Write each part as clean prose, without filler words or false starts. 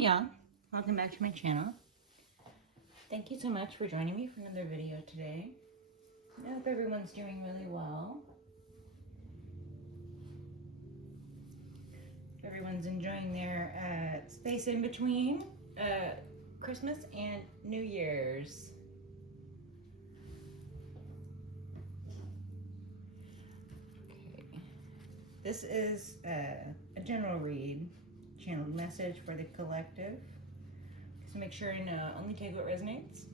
Hey y'all, welcome back to my channel. Thank you so much for joining me for another video today. I hope everyone's doing really well. Everyone's enjoying their space in between Christmas and New Year's. Okay. This is a general read, channeled message for the collective. So make sure and only take what resonates.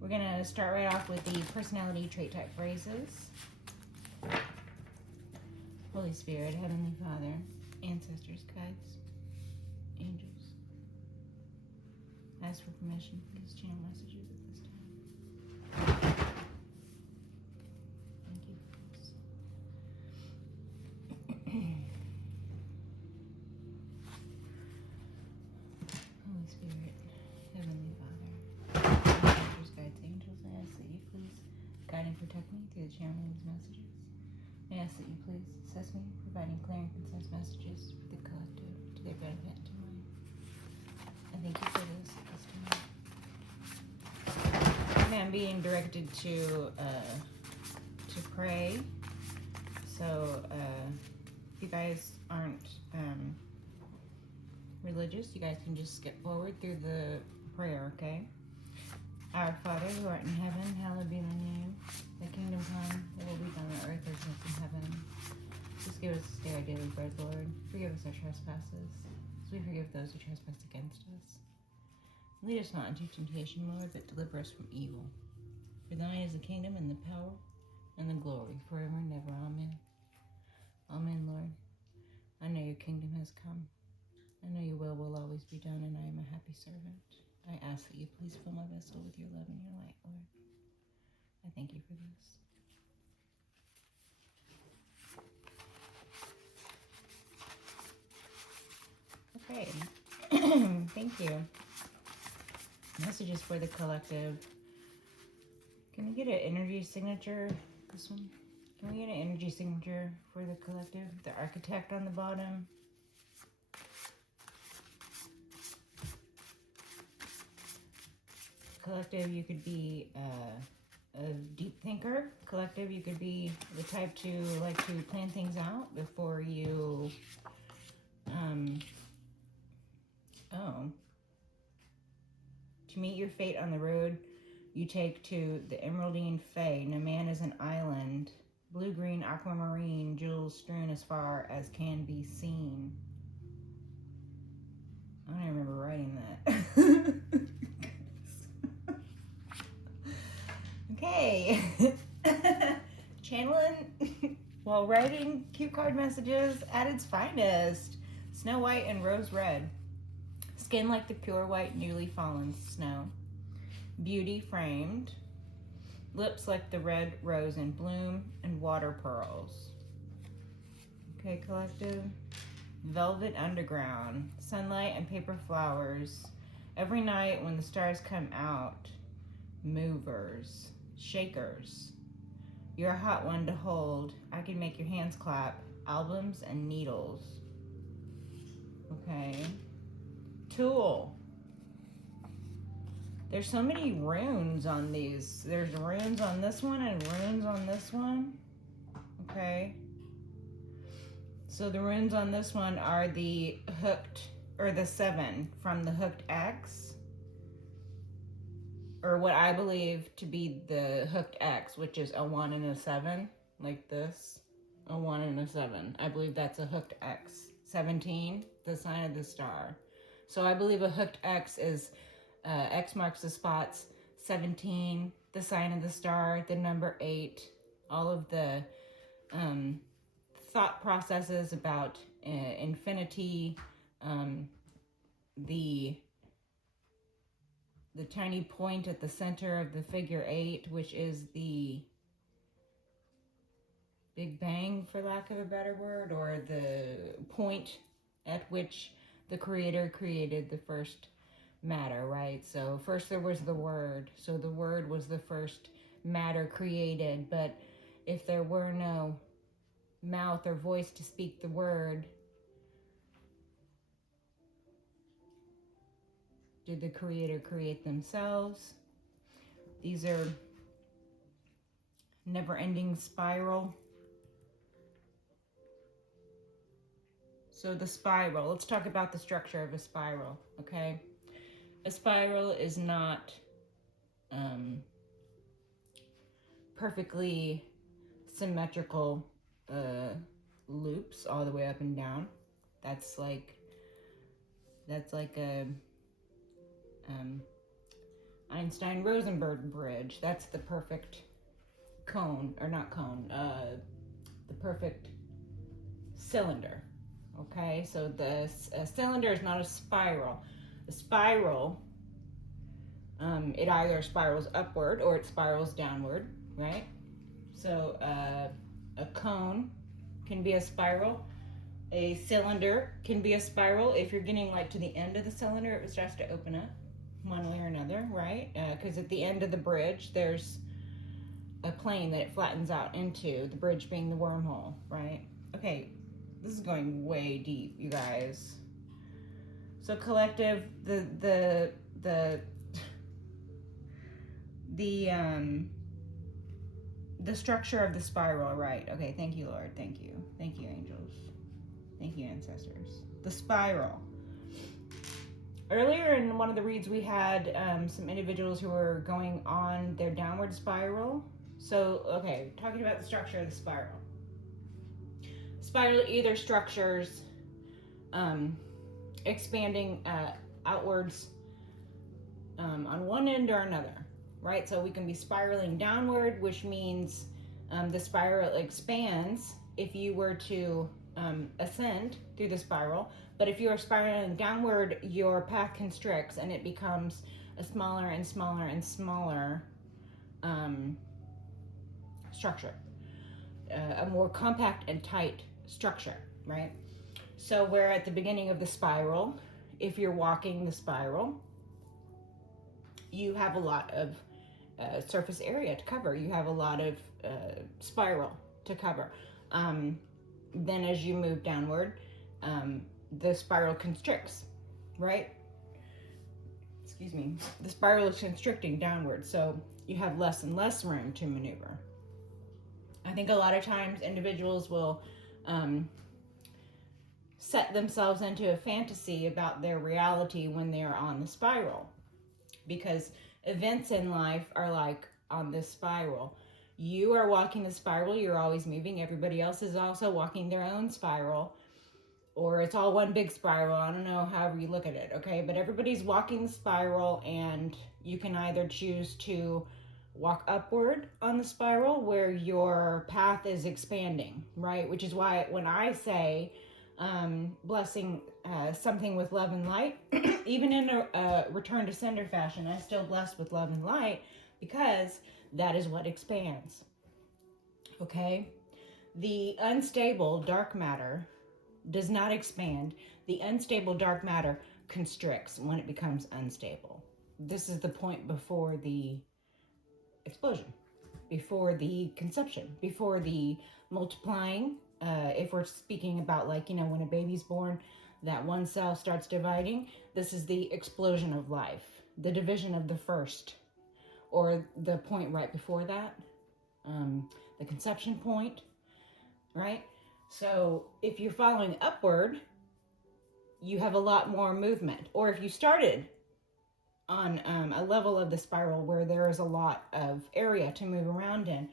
We're going to start right off with the personality trait type phrases. Holy Spirit, Heavenly Father, ancestors, guides, angels. Ask for permission for these channel messages at this time. Thank you. Holy Spirit, Heavenly Father, ancestors, guides, angels, I ask that you please guide and protect me through the channel of these messages. I ask that you please assist me, providing clear and concise messages for the collective to their benefit and to mine. I thank you for this at this time. I'm being directed to pray. So if you guys aren't religious, you guys can just skip forward through the prayer, okay? Our Father, who art in heaven, hallowed be thy name. Thy kingdom come, thy will be done on earth as it is in heaven. Just give us this day our daily bread, Lord. Forgive us our trespasses, as we forgive those who trespass against us. Lead us not into temptation, Lord, but deliver us from evil. For thine is the kingdom and the power and the glory, forever and ever. Amen. Amen, Lord. I know your kingdom has come. I know your will always be done, and I am a happy servant. I ask that you please fill my vessel with your love and your light, Lord. I thank you for this. Okay. Thank you. Messages for the collective. Can we get an energy signature? This one? Can we get an energy signature for the collective? The architect on the bottom. Collective, you could be a deep thinker. Collective, you could be the type to like to plan things out before you to meet your fate on the road you take to the Emeraldine Fae. No man is an island. Blue, green, aquamarine, jewels strewn as far as can be seen. I don't even remember writing that. Okay. Channeling while writing cue card messages at its finest. Snow white and rose red. Skin like the pure white newly fallen snow. Beauty framed. Lips like the red rose in bloom and water pearls. Okay, collective. Velvet underground. Sunlight and paper flowers. Every night when the stars come out. Movers. Shakers. You're a hot one to hold. I can make your hands clap. Albums and needles. Okay. Tool. There's so many runes on these. There's runes on this one and runes on this one. Okay. So the runes on this one are the hooked, or the 7 from the hooked X. Or what I believe to be the hooked X, which is a 1 and a 7. Like this. A 1 and a 7. I believe that's a hooked X. 17, the sign of the star. So I believe a hooked X is X marks the spots, 17, the sign of the star, the number 8, all of the thought processes about infinity, the tiny point at the center of the figure 8, which is the Big Bang, for lack of a better word, or the point at which the creator created the first matter, right? So first there was the word. So the word was the first matter created. But if there were no mouth or voice to speak the word, Did the creator create themselves? These are never-ending spiral. So the spiral, let's talk about the structure of a spiral, okay? A spiral is not perfectly symmetrical loops all the way up and down. That's like a Einstein-Rosenberg bridge. That's the perfect cone, or not cone, the perfect cylinder. Okay, so the cylinder is not a spiral. A spiral, it either spirals upward or it spirals downward, right? So a cone can be a spiral. A cylinder can be a spiral. If you're getting like to the end of the cylinder, it starts to open up one way or another, right? Because at the end of the bridge, there's a plane that it flattens out into, the bridge being the wormhole, right? Okay, this is going way deep, you guys. So collective, the structure of the spiral, right? Okay, thank you, Lord. Thank you, angels. Thank you, ancestors. The spiral. Earlier in one of the reads, we had some individuals who were going on their downward spiral. So, okay, talking about the structure of the spiral. Spiral either structures expanding outwards on one end or another, right? So we can be spiraling downward, which means the spiral expands if you were to ascend through the spiral. But if you are spiraling downward, your path constricts and it becomes a smaller and smaller and smaller structure, a more compact and tight structure, right? So where at the beginning of the spiral, if you're walking the spiral, you have a lot of surface area to cover. You have a lot of spiral to cover. Then as you move downward, the spiral constricts, right? Excuse me. The spiral is constricting downward, so you have less and less room to maneuver. I think a lot of times individuals will set themselves into a fantasy about their reality when they are on the spiral, because events in life are like on this spiral. You are walking the spiral, you're always moving. Everybody else is also walking their own spiral, or it's all one big spiral. I don't know, however you look at it, okay? But everybody's walking the spiral, and you can either choose to walk upward on the spiral where your path is expanding, right? Which is why when I say blessing something with love and light, even in a return to sender fashion, I still bless with love and light, because that is what expands, okay? The unstable dark matter does not expand. The unstable dark matter constricts when it becomes unstable. This is the point before the explosion, before the conception, before the multiplying. If we're speaking about, like, when a baby's born, that one cell starts dividing, this is the explosion of life, the division of the first, or the point right before that, the conception point, right? So if you're following upward, you have a lot more movement. Or if you started on a level of the spiral where there is a lot of area to move around in,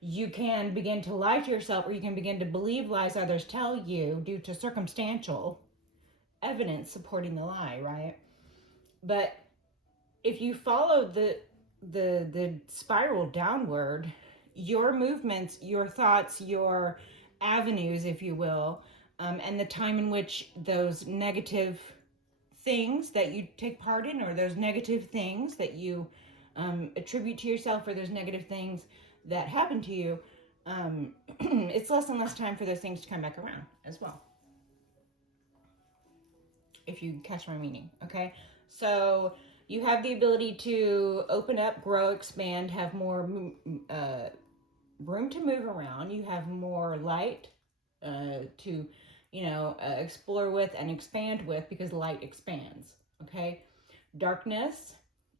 you can begin to lie to yourself, or you can begin to believe lies others tell you due to circumstantial evidence supporting the lie, right? But if you follow the spiral downward, your movements, your thoughts, your avenues, if you will, and the time in which those negative things that you take part in, or those negative things that you attribute to yourself, or those negative things that happen to you, it's less and less time for those things to come back around as well, if you catch my meaning, okay? So you have the ability to open up, grow, expand, have more room to move around. You have more light to explore with and expand with, because light expands, okay? Darkness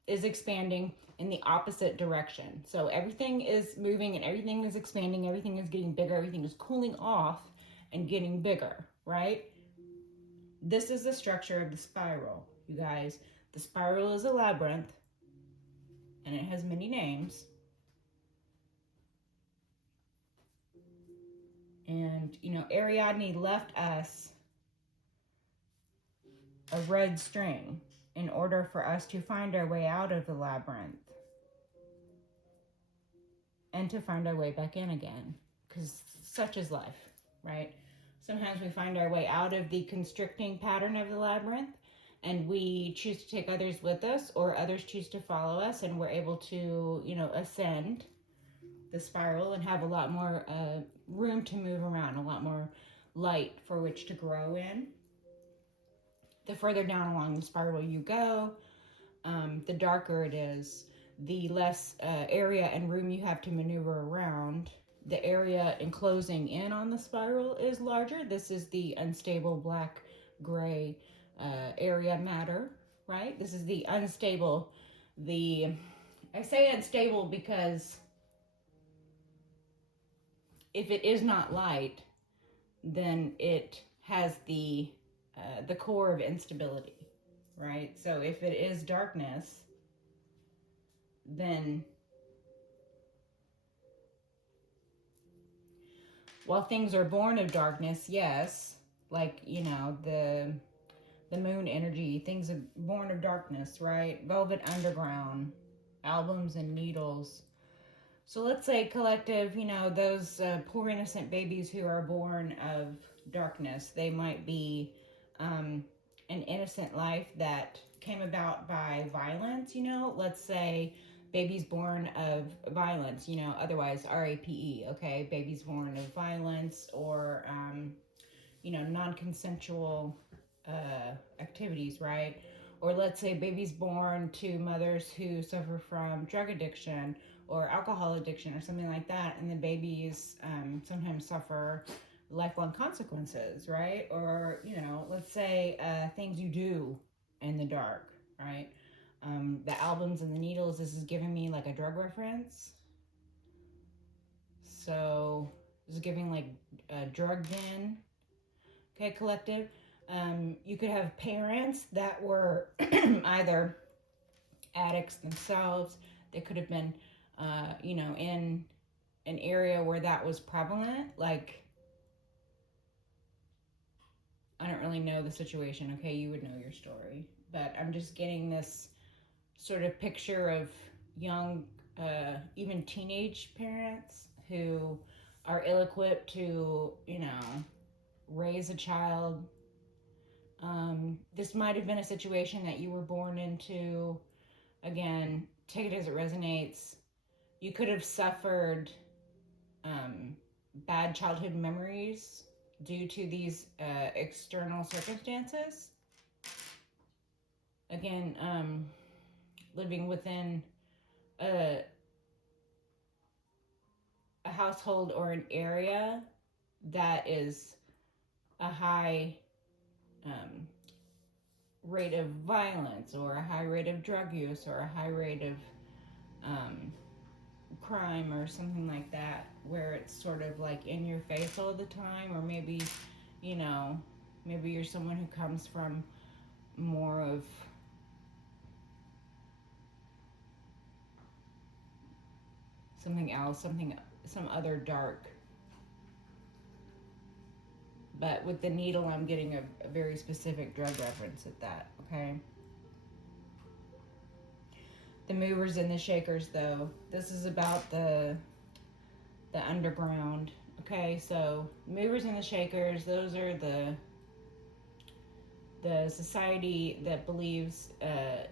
is expanding in the opposite direction. So everything is moving and everything is expanding, everything is getting bigger, everything is cooling off and getting bigger, right? This is the structure of the spiral, you guys. The spiral is a labyrinth and it has many names. And, Ariadne left us a red string in order for us to find our way out of the labyrinth and to find our way back in again, because such is life, right? Sometimes we find our way out of the constricting pattern of the labyrinth and we choose to take others with us, or others choose to follow us, and we're able to, ascend the spiral and have a lot more room to move around, a lot more light for which to grow in. The further down along the spiral you go, the darker it is, the less area and room you have to maneuver around. The area enclosing in on the spiral is larger. This is the unstable black-gray area matter, right? This is the unstable, I say unstable because if it is not light, then it has the core of instability, right? So if it is darkness, then while things are born of darkness, yes, like, the moon energy, things are born of darkness, right? Velvet Underground, Albums and Needles. So let's say collective, those poor innocent babies who are born of darkness, they might be an innocent life that came about by violence, let's say babies born of violence, otherwise RAPE, okay? Babies born of violence or, non-consensual activities, right? Or let's say babies born to mothers who suffer from drug addiction or alcohol addiction or something like that, and the babies sometimes suffer lifelong consequences, right? Or, let's say things you do in the dark, right? The Albums and the Needles, this is giving me like a drug reference. So this is giving like a drug den. Okay, collective. You could have parents that were either addicts themselves. They could have been, in an area where that was prevalent. Like, I don't really know the situation, okay? You would know your story. But I'm just getting this sort of picture of young, even teenage parents who are ill-equipped to, raise a child. This might have been a situation that you were born into. Again, take it as it resonates. You could have suffered bad childhood memories due to these external circumstances. Again, living within a household or an area that is a high rate of violence or a high rate of drug use or a high rate of crime or something like that, where it's sort of like in your face all the time. Or maybe, maybe you're someone who comes from more of something else, some other dark. But with the needle, I'm getting a very specific drug reference at that, okay? The movers and the shakers, though, this is about the underground, okay? So movers and the shakers, those are the society that believes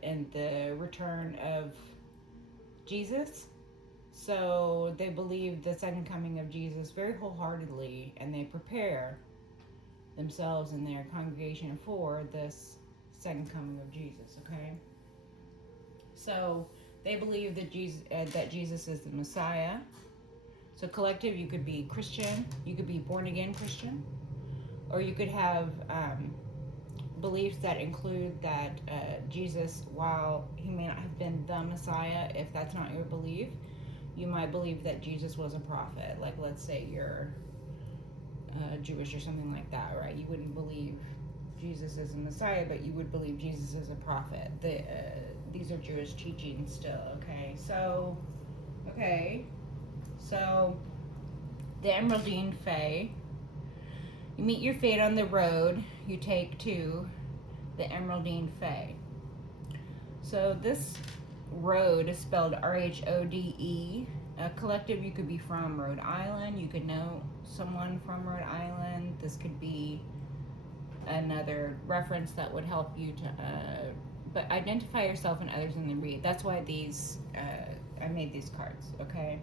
in the return of Jesus. So they believe the second coming of Jesus very wholeheartedly, and they prepare themselves and their congregation for this second coming of Jesus, okay? So they believe that Jesus is the Messiah. So collective, you could be Christian, you could be born again Christian, or you could have beliefs that include that Jesus, while he may not have been the Messiah, if that's not your belief, you might believe that Jesus was a prophet. Like, let's say you're Jewish or something like that, right? You wouldn't believe Jesus is a Messiah, but you would believe Jesus is a prophet. These are Jewish teachings still, okay? So, the Emeraldine Fae. You meet your fate on the road you take to the Emeraldine Fae. So this road is spelled R-H-O-D-E. A collective, you could be from Rhode Island. You could know someone from Rhode Island. This could be another reference that would help you to, but identify yourself and others in the read. That's why these, I made these cards, okay?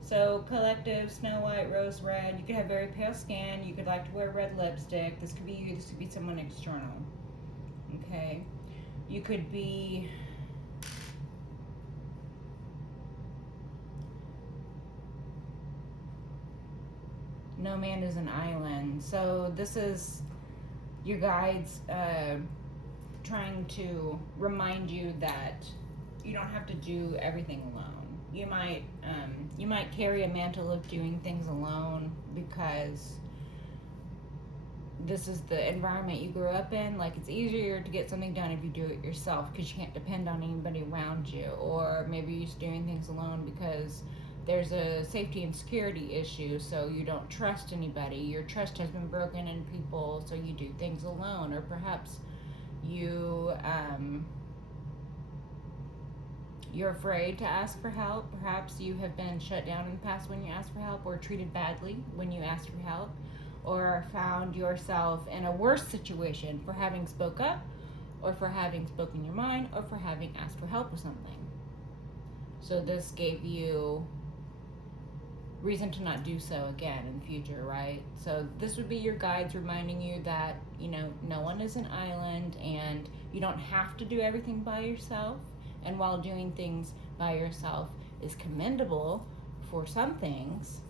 So collective, Snow White, Rose Red. You could have very pale skin. You could like to wear red lipstick. This could be you. This could be someone external, okay? You could be... No man is an island. So this is your guides trying to remind you that you don't have to do everything alone. You might carry a mantle of doing things alone because this is the environment you grew up in. Like, it's easier to get something done if you do it yourself because you can't depend on anybody around you. Or maybe you're just doing things alone because there's a safety and security issue, so you don't trust anybody. Your trust has been broken in people, so you do things alone. Or perhaps you're afraid to ask for help. Perhaps you have been shut down in the past when you asked for help, or treated badly when you asked for help, or found yourself in a worse situation for having spoke up, or for having spoken your mind, or for having asked for help with something. So this gave you reason to not do so again in the future, right? So this would be your guides reminding you that, no one is an island and you don't have to do everything by yourself. And while doing things by yourself is commendable for some things,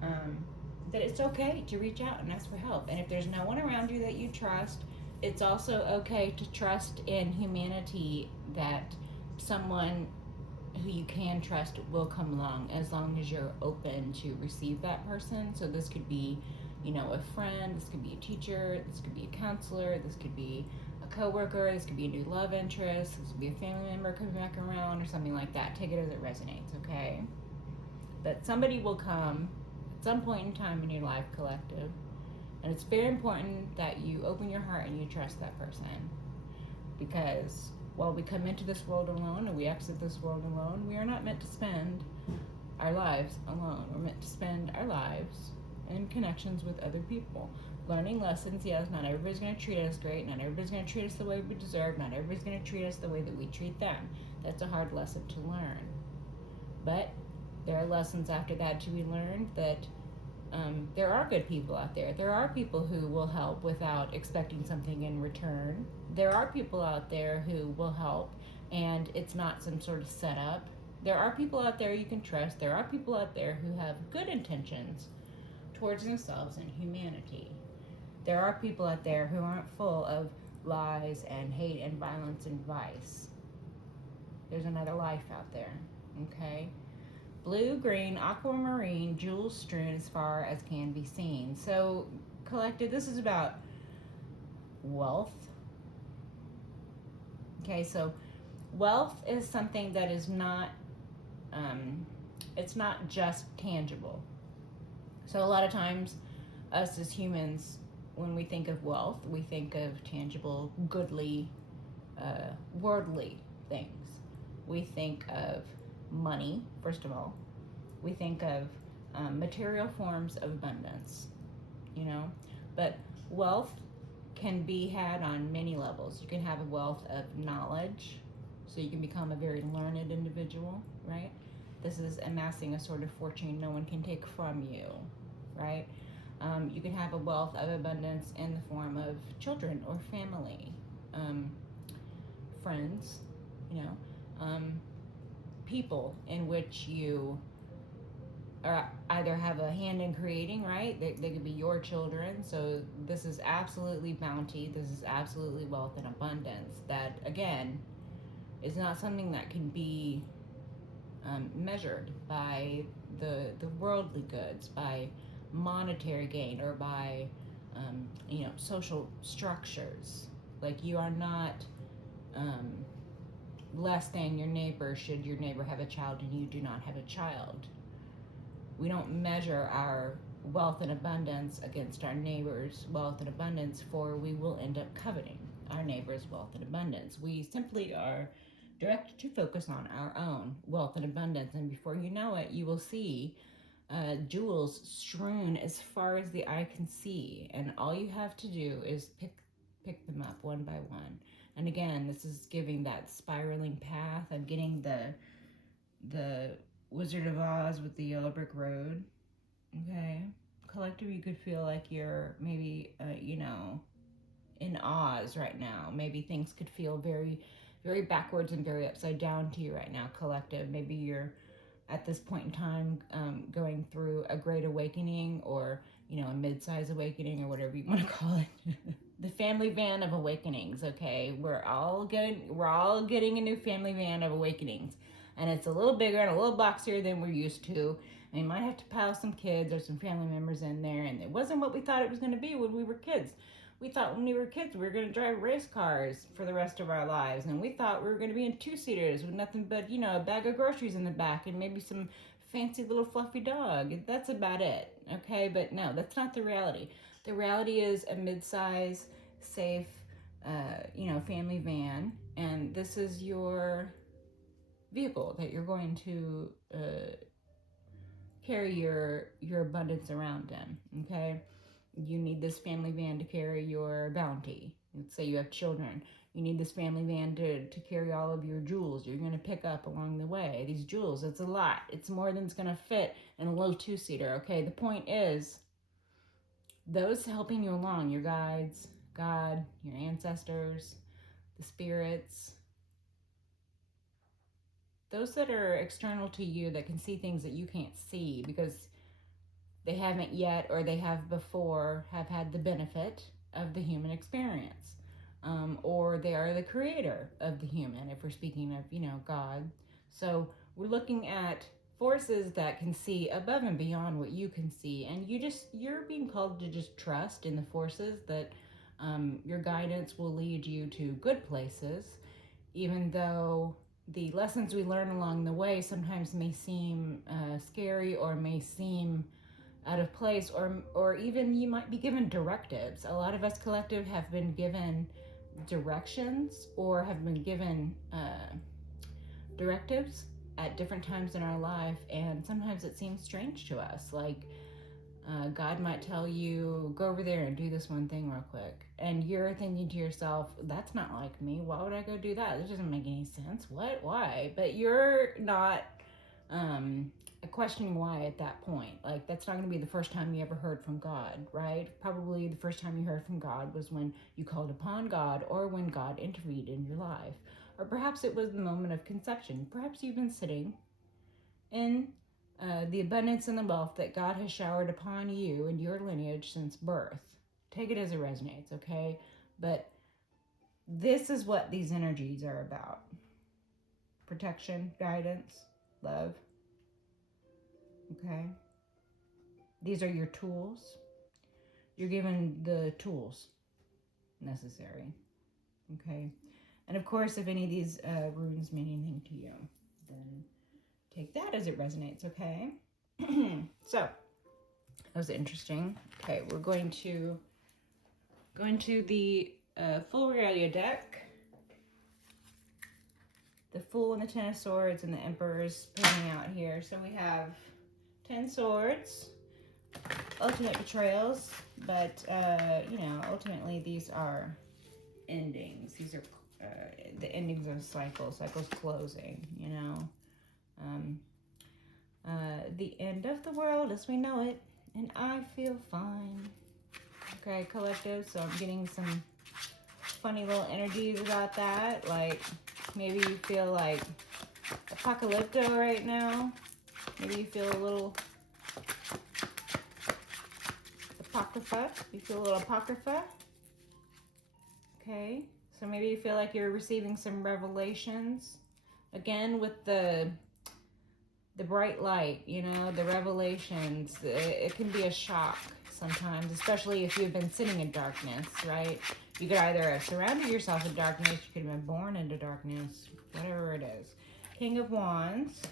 that it's okay to reach out and ask for help. And if there's no one around you that you trust, it's also okay to trust in humanity that someone who you can trust will come along, as long as you're open to receive that person. So this could be, a friend, this could be a teacher, this could be a counselor, this could be a coworker, this could be a new love interest, this could be a family member coming back around or something like that. Take it as it resonates, okay? That somebody will come at some point in time in your life, collective, and it's very important that you open your heart and you trust that person, because while we come into this world alone and we exit this world alone, we are not meant to spend our lives alone. We're meant to spend our lives in connections with other people. Learning lessons, yes, not everybody's going to treat us great. Not everybody's going to treat us the way we deserve. Not everybody's going to treat us the way that we treat them. That's a hard lesson to learn. But there are lessons after that to be learned that there are good people out there. There are people who will help without expecting something in return. There are people out there who will help, and it's not some sort of setup. There are people out there you can trust. There are people out there who have good intentions towards themselves and humanity. There are people out there who aren't full of lies and hate and violence and vice. There's another life out there, okay? Blue, green, aquamarine, jewels strewn as far as can be seen. So, collective, this is about wealth. Okay, so wealth is something that is not, it's not just tangible. So a lot of times, us as humans, when we think of wealth, we think of tangible, goodly, worldly things. We think of money, first of all. We think of material forms of abundance, but wealth can be had on many levels. You can have a wealth of knowledge, so you can become a very learned individual, right? This is amassing a sort of fortune no one can take from you, right? You can have a wealth of abundance in the form of children or family, friends, people in which you or either have a hand in creating, right? They could be your children. So this is absolutely bounty. This is absolutely wealth and abundance. That, again, is not something that can be measured by the worldly goods, by monetary gain, or by social structures. Like, you are not um, less than your neighbor should your neighbor have a child and you do not have a child. We don't measure our wealth and abundance against our neighbor's wealth and abundance, for we will end up coveting our neighbor's wealth and abundance. We simply are directed to focus on our own wealth and abundance, and before you know it, you will see jewels strewn as far as the eye can see, and all you have to do is pick them up one by one. And again, this is giving that spiraling path. I'm getting the Wizard of Oz with the yellow brick road. Okay, collective, you could feel like you're maybe in Oz right now. Maybe things could feel very, very backwards and very upside down to you right now, collective. Maybe you're at this point in time going through a great awakening, or a mid-size awakening, or whatever you want to call it. The family van of awakenings. Okay, we're all getting a new family van of awakenings, and it's a little bigger and a little boxier than we're used to. And we might have to pile some kids or some family members in there, and it wasn't what we thought it was going to be when we were kids. We thought when we were kids we were going to drive race cars for the rest of our lives, and we thought we were going to be in two-seaters with nothing but a bag of groceries in the back and maybe some fancy little fluffy dog. That's about it. Okay, but no, that's not the reality. The reality is a mid-size, safe family van, and this is your vehicle that you're going to carry your abundance around in. Okay, you need this family van to carry your bounty. Let's say you have children. You need this family van to carry all of your jewels you're going to pick up along the way. These jewels, it's a lot. It's more than it's going to fit in a low two-seater. Okay, the point is, those helping you along, your guides, God, your ancestors, the spirits, those that are external to you, that can see things that you can't see because they haven't yet, or they have before, have had the benefit of the human experience. Or they are the creator of the human, if we're speaking of, God. So we're looking at forces that can see above and beyond what you can see. And you're being called to just trust in the forces that your guidance will lead you to good places, even though the lessons we learn along the way sometimes may seem scary, or may seem out of place, or even you might be given directives. A lot of us collective have been given directions, or have been given directives at different times in our life, and sometimes it seems strange to us. Like God might tell you, go over there and do this one thing real quick, and you're thinking to yourself, that's not like me. Why would I go do that? This doesn't make any sense. What? Why? But you're not questioning why at that point. Like, that's not going to be the first time you ever heard from God, right? Probably the first time you heard from God was when you called upon God, or when God intervened in your life. Or perhaps it was the moment of conception. Perhaps you've been sitting in the abundance and the wealth that God has showered upon you and your lineage since birth. Take it as it resonates, okay? But this is what these energies are about: protection, guidance, love. Okay? These are your tools. You're given the tools necessary. Okay? And of course, if any of these runes mean anything to you, then take that as it resonates, okay? So, that was interesting. Okay, we're going to go into the full regalia deck. The Fool and the Ten of Swords and the Emperor's playing out here. So we have 10 swords, ultimate betrayals, but ultimately these are endings. These are the endings of cycles closing, the end of the world as we know it, and I feel fine. Okay, collective, so I'm getting some funny little energies about that. Like, maybe you feel like apocalypto right now. Maybe you feel a little Apocrypha. You feel a little Apocrypha. Okay. So maybe you feel like you're receiving some revelations. Again, with the bright light, you know, the revelations. It can be a shock sometimes, especially if you've been sitting in darkness, right? You could either have surrounded yourself in darkness, you could have been born into darkness, whatever it is. King of Wands.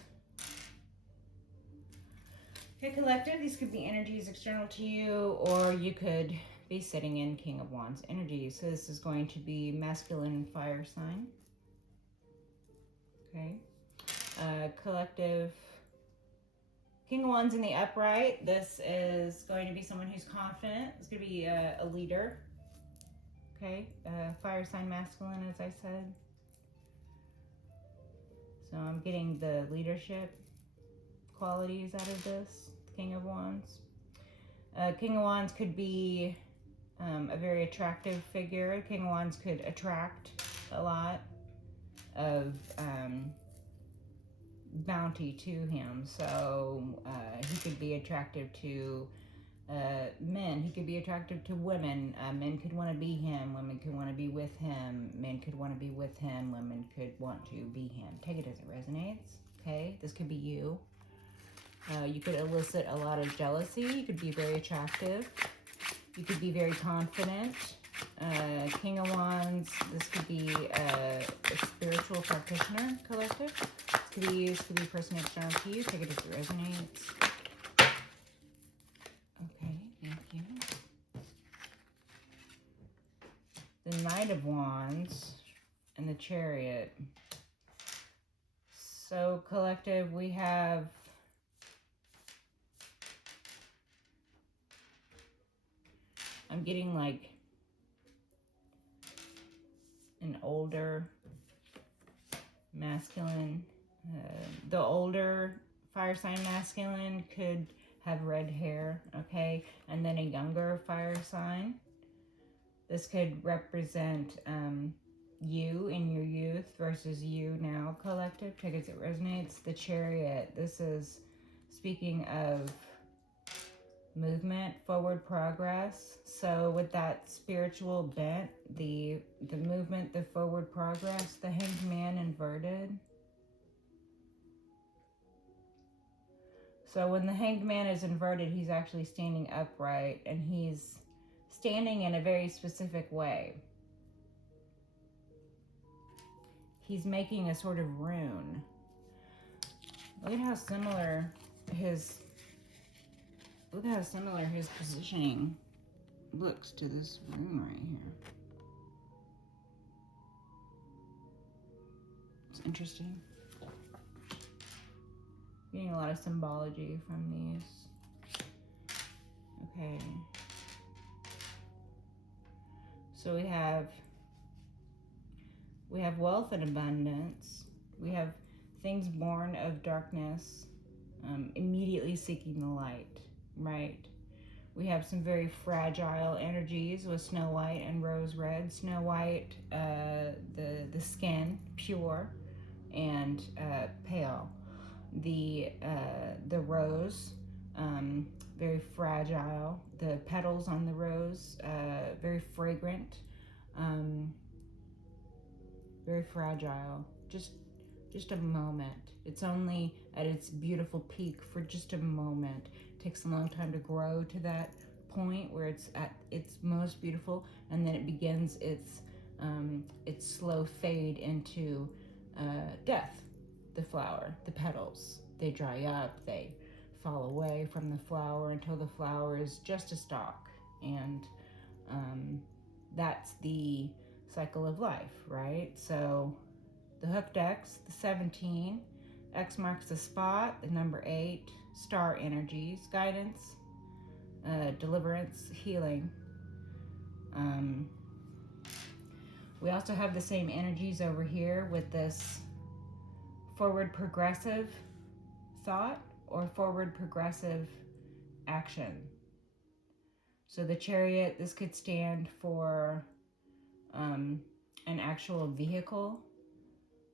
Okay, collective, these could be energies external to you, or you could be sitting in King of Wands energy. So this is going to be masculine fire sign. Okay. Collective. King of Wands in the upright. This is going to be someone who's confident. It's going to be a leader. Okay. Fire sign masculine, as I said. So I'm getting the leadership qualities out of this. King of Wands. King of Wands could be a very attractive figure. King of Wands could attract a lot of bounty to him. So he could be attractive to men. He could be attractive to women. Men could want to be him. Women could want to be with him. Men could want to be with him. Women could want to be him. Take it as it resonates. Okay, this could be you. You could elicit a lot of jealousy. You could be very attractive. You could be very confident. King of Wands, this could be a spiritual practitioner collective. This could be a person external to you. Take it as it resonates. Okay, thank you. The Knight of Wands and the Chariot. So collective, we have I'm getting like an older masculine. The older fire sign masculine could have red hair, okay? And then a younger fire sign. This could represent you in your youth versus you now, collective. Take it as it resonates. The Chariot. This is speaking of movement, forward progress. So with that spiritual bent, the movement, the forward progress, the Hanged Man inverted. So when the Hanged Man is inverted, he's actually standing upright, and he's standing in a very specific way. He's making a sort of rune. Look at how similar his positioning looks to this rune right here. It's interesting. Getting a lot of symbology from these. Okay. So we have wealth and abundance. We have things born of darkness, immediately seeking the light, right? We have some very fragile energies with Snow White and Rose Red. Snow White, the skin, pure and pale. The rose, very fragile. The petals on the rose, very fragrant, very fragile. Just a moment. It's only at its beautiful peak for just a moment. It takes a long time to grow to that point where it's at its most beautiful, and then it begins its slow fade into death. The flower, the petals, they dry up, they fall away from the flower until the flower is just a stalk. And that's the cycle of life, right? So the hooked X, the 17, X marks the spot, the number 8, star energies, guidance, deliverance, healing. We also have the same energies over here with this forward progressive thought or forward progressive action. So the Chariot, this could stand for an actual vehicle.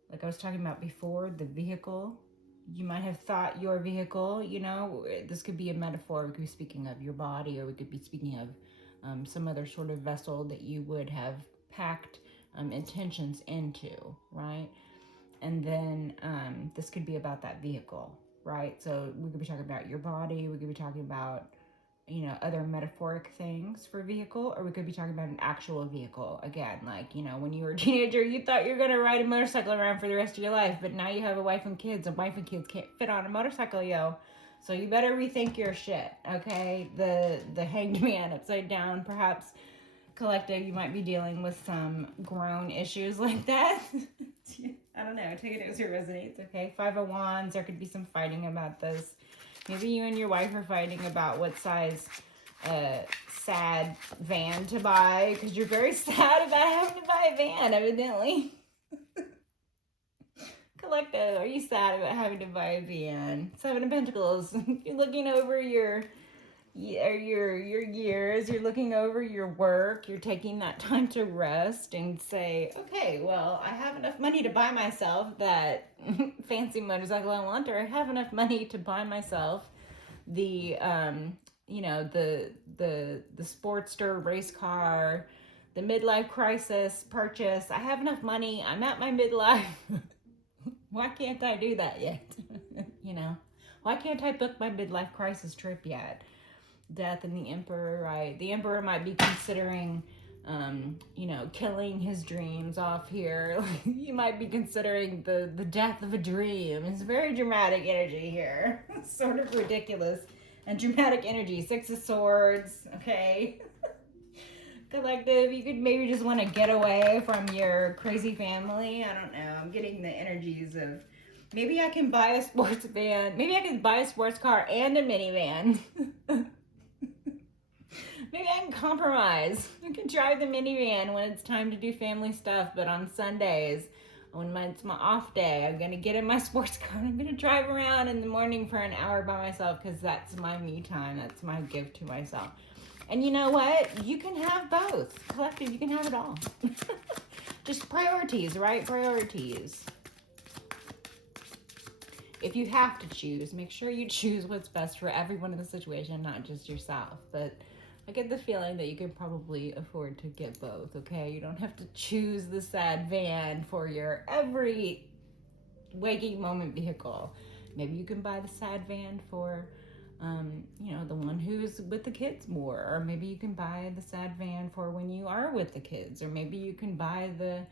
Like I was talking about before, the vehicle You might have thought your vehicle, you know, this could be a metaphor. We could be speaking of your body, or we could be speaking of some other sort of vessel that you would have packed intentions into, right? And then this could be about that vehicle, right? So we could be talking about your body. We could be talking about, you know, other metaphoric things for vehicle, or we could be talking about an actual vehicle. Again, like, you know, when you were a teenager, you thought you were going to ride a motorcycle around for the rest of your life, but now you have a wife and kids, and wife and kids can't fit on a motorcycle, yo. So you better rethink your shit, okay? The hanged man upside down, perhaps. Collective, you might be dealing with some grown issues like that. I don't know. Take it as it resonates, okay? Five of Wands, there could be some fighting about this. Maybe you and your wife are fighting about what size sad van to buy, because you're very sad about having to buy a van, evidently. Collective, are you sad about having to buy a van? Seven of Pentacles, you're looking over your years, you're looking over your work, you're taking that time to rest and say, okay, well, I have enough money to buy myself that fancy motorcycle I want, or I have enough money to buy myself the you know, the Sportster race car, the midlife crisis purchase. I have enough money, I'm at my midlife. Why can't I do that yet? You know, why can't I book my midlife crisis trip yet? Death and the Emperor, right? The Emperor might be considering, you know, killing his dreams off here. You might be considering the death of a dream. It's very dramatic energy here. It's sort of ridiculous and dramatic energy. Six of Swords, okay? Collective, you could maybe just want to get away from your crazy family. I don't know. I'm getting the energies of, maybe I can buy a sports van. Maybe I can buy a sports car and a minivan. Maybe I can compromise. I can drive the minivan when it's time to do family stuff, but on Sundays, when it's my off day, I'm going to get in my sports car and I'm going to drive around in the morning for an hour by myself, because that's my me time. That's my gift to myself. And you know what? You can have both. Collective, you can have it all. Just priorities, right? Priorities. If you have to choose, make sure you choose what's best for everyone in the situation, not just yourself. But I get the feeling that you can probably afford to get both, okay? You don't have to choose the sad van for your every waking moment vehicle. Maybe you can buy the sad van for, you know, the one who's with the kids more. Or maybe you can buy the sad van for when you are with the kids. Or maybe you can buy the,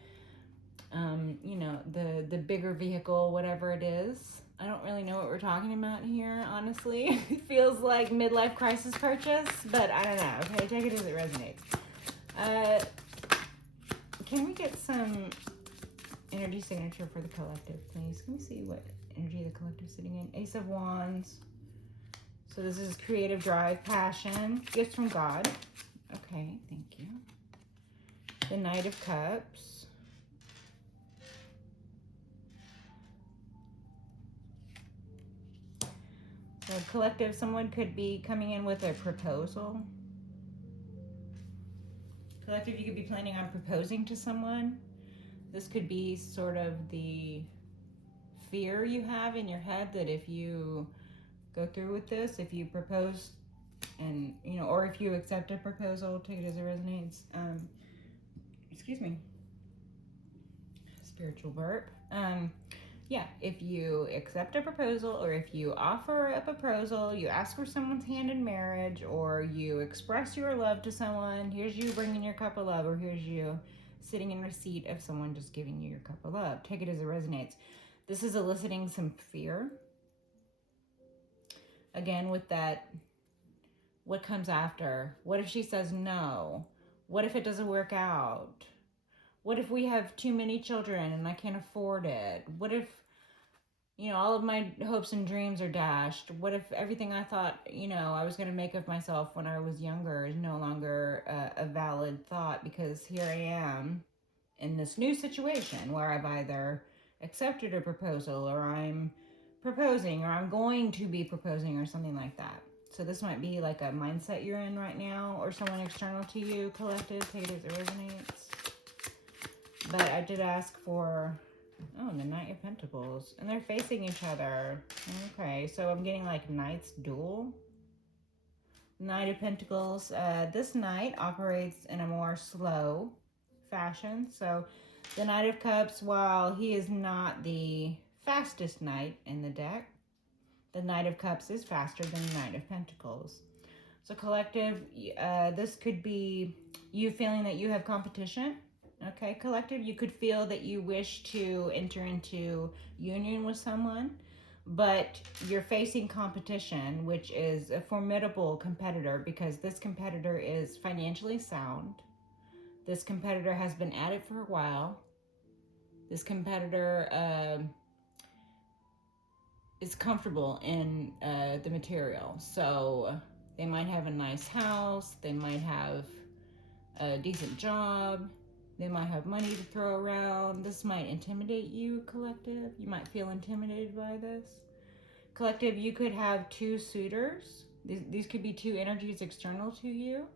you know, the bigger vehicle, whatever it is. I don't really know what we're talking about here, honestly. It feels like midlife crisis purchase, but I don't know. Okay, take it as it resonates. Can we get some energy signature for the collective, please? Can we see what energy the collective's sitting in? Ace of Wands. So this is creative drive, passion, gifts from God. Okay, thank you. The Knight of Cups. So collective, someone could be coming in with a proposal. Collective, you could be planning on proposing to someone. This could be sort of the fear you have in your head that if you go through with this, if you propose and, you know, or if you accept a proposal, take it as it resonates. Excuse me. Spiritual burp. Yeah, if you accept a proposal, or if you offer a proposal, you ask for someone's hand in marriage, or you express your love to someone, here's you bringing your cup of love, or here's you sitting in receipt of someone just giving you your cup of love. Take it as it resonates. This is eliciting some fear. Again, with that, what comes after? What if she says no? What if it doesn't work out? What if we have too many children and I can't afford it? What if, you know, all of my hopes and dreams are dashed? What if everything I thought, you know, I was going to make of myself when I was younger is no longer a valid thought, because here I am in this new situation where I've either accepted a proposal, or I'm proposing, or I'm going to be proposing, or something like that. So this might be like a mindset you're in right now, or someone external to you, collective. Take it as it resonates. But I did ask for Oh, the Knight of Pentacles. And they're facing each other. Okay, so I'm getting like Knight's duel. Knight of Pentacles. This Knight operates in a more slow fashion. So the Knight of Cups, while he is not the fastest Knight in the deck, the Knight of Cups is faster than the Knight of Pentacles. So collective, this could be you feeling that you have competition. Okay, collective, you could feel that you wish to enter into union with someone, but you're facing competition, which is a formidable competitor because this competitor is financially sound. This competitor has been at it for a while. This competitor is comfortable in the material. So they might have a nice house. They might have a decent job. They might have money to throw around. This might intimidate you, collective. You might feel intimidated by this. Collective, you could have two suitors. These could be two energies external to you.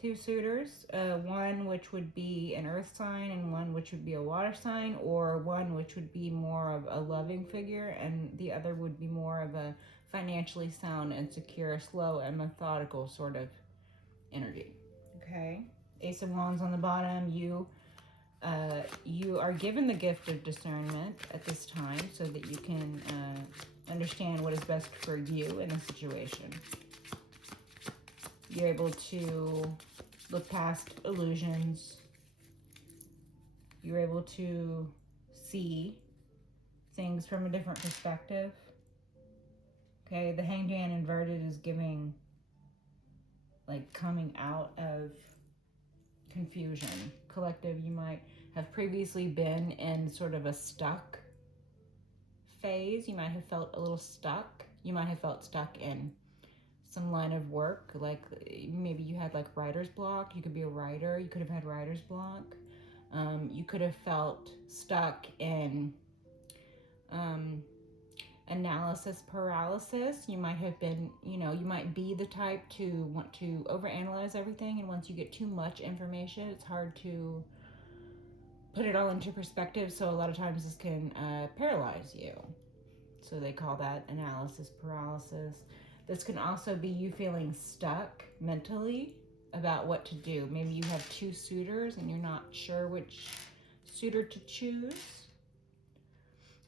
Two suitors, one which would be an earth sign and one which would be a water sign, or one which would be more of a loving figure and the other would be more of a financially sound and secure, slow and methodical sort of energy. Okay, Ace of Wands on the bottom. You are given the gift of discernment at this time so that you can understand what is best for you in a situation. You're able to look past illusions. You're able to see things from a different perspective. Okay, the Hanged Man inverted is giving like coming out of confusion. Collective, you might have previously been in sort of a stuck phase. You might have felt a little stuck. You might have felt stuck in some line of work, like maybe you had like writer's block. You could be a writer. You could have had writer's block. You could have felt stuck in analysis paralysis. You might have been, you might be the type to want to overanalyze everything, and once you get too much information, it's hard to put it all into perspective. So a lot of times this can paralyze you. So they call that analysis paralysis. This can also be you feeling stuck mentally about what to do. Maybe you have two suitors and you're not sure which suitor to choose.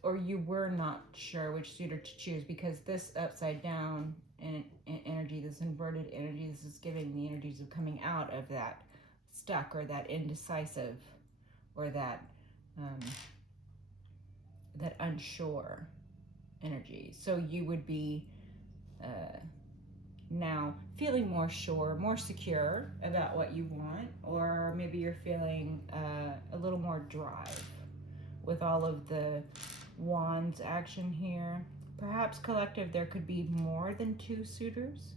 Or you were not sure which suitor to choose because this upside down energy, this inverted energy, this is giving the energies of coming out of that stuck or that indecisive or that unsure energy. So you would be now feeling more sure, more secure about what you want, or maybe you're feeling a little more drive with all of the wands action here. Perhaps collective, there could be more than two suitors.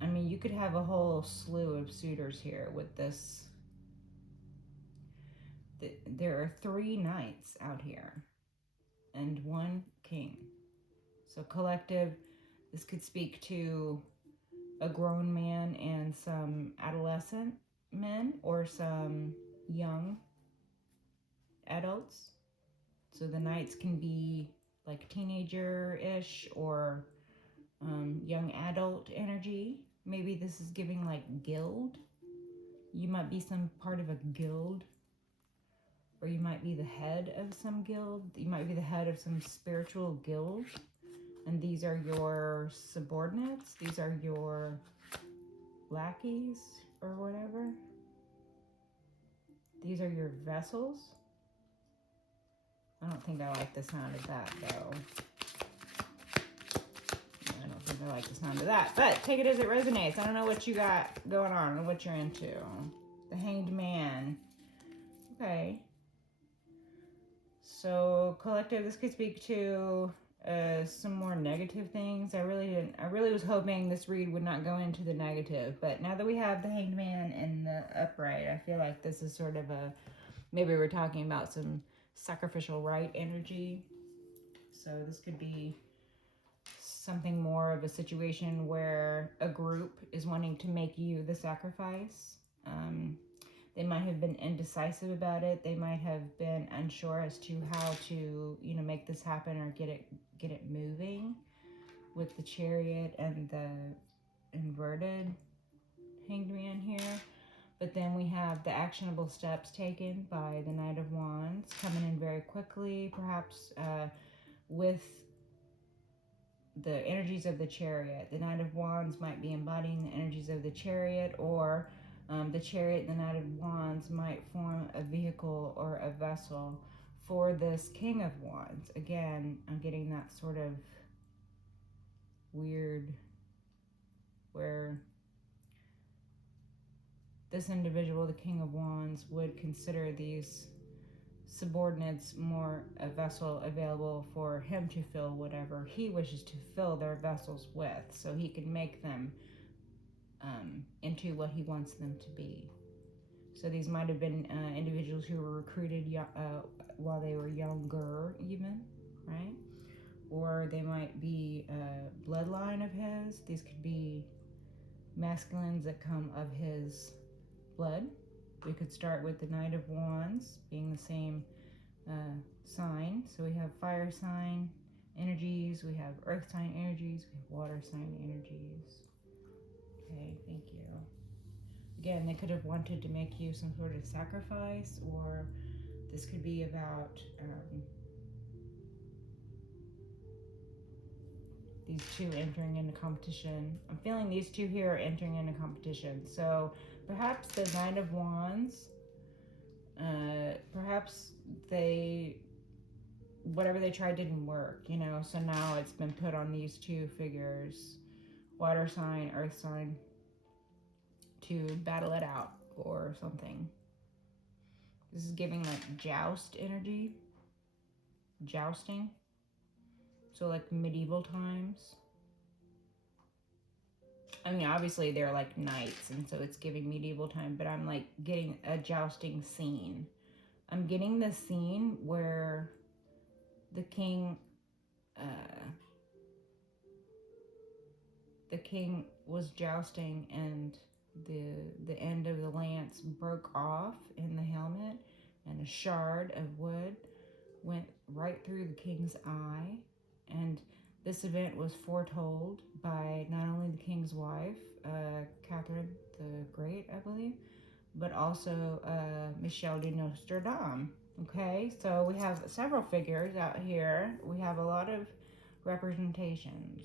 I mean, you could have a whole slew of suitors here with this. There are 3 knights out here and 1 king. So collective, this could speak to a grown man and some adolescent men or some young adults. So the knights can be like teenager-ish or young adult energy. Maybe this is giving like guild. You might be some part of a guild, or you might be the head of some guild. You might be the head of some spiritual guild, and these are your subordinates. These are your lackeys or whatever. These are your vessels. I don't think I like the sound of that, though. I don't think I like the sound of that. But take it as it resonates. I don't know what you got going on or what you're into. The Hanged Man. Okay. So, collective, this could speak to some more negative things. I really was hoping this read would not go into the negative. But now that we have the Hanged Man in the upright, I feel like this is sort of maybe we're talking about some sacrificial right energy. So this could be something more of a situation where a group is wanting to make you the sacrifice. They might have been indecisive about it. They might have been unsure as to how to, make this happen or get it moving, with the Chariot and the inverted Hanged Man here. But then we have the actionable steps taken by the Knight of Wands, coming in very quickly, perhaps with the energies of the Chariot. The Knight of Wands might be embodying the energies of the Chariot, or the Chariot and the Knight of Wands might form a vehicle or a vessel for this King of Wands. Again, I'm getting that sort of weird where this individual, the King of Wands, would consider these subordinates more a vessel available for him to fill whatever he wishes to fill their vessels with, so he can make them into what he wants them to be. So these might have been individuals who were recruited while they were younger, even, right? Or they might be a bloodline of his. These could be masculines that come of his blood. We could start with the Knight of Wands being the same sign. So we have fire sign energies, we have earth sign energies, we have water sign energies. Okay, thank you. Again, they could have wanted to make you some sort of sacrifice, or this could be about these two entering into competition. I'm feeling these two here are entering into competition. So perhaps the Knight of Wands, perhaps whatever they tried didn't work, so now it's been put on these two figures, water sign, earth sign, to battle it out or something. This is giving like joust energy, jousting. So like medieval times. I mean, obviously they're like knights, and so it's giving medieval time, but I'm like getting a jousting scene. I'm getting the scene where the king was jousting, and the end of the lance broke off in the helmet, and a shard of wood went right through the king's eye. And this event was foretold by not only the king's wife, Catherine the Great, I believe, but also Michel de Nostradam. Okay, so we have several figures out here. We have a lot of representations.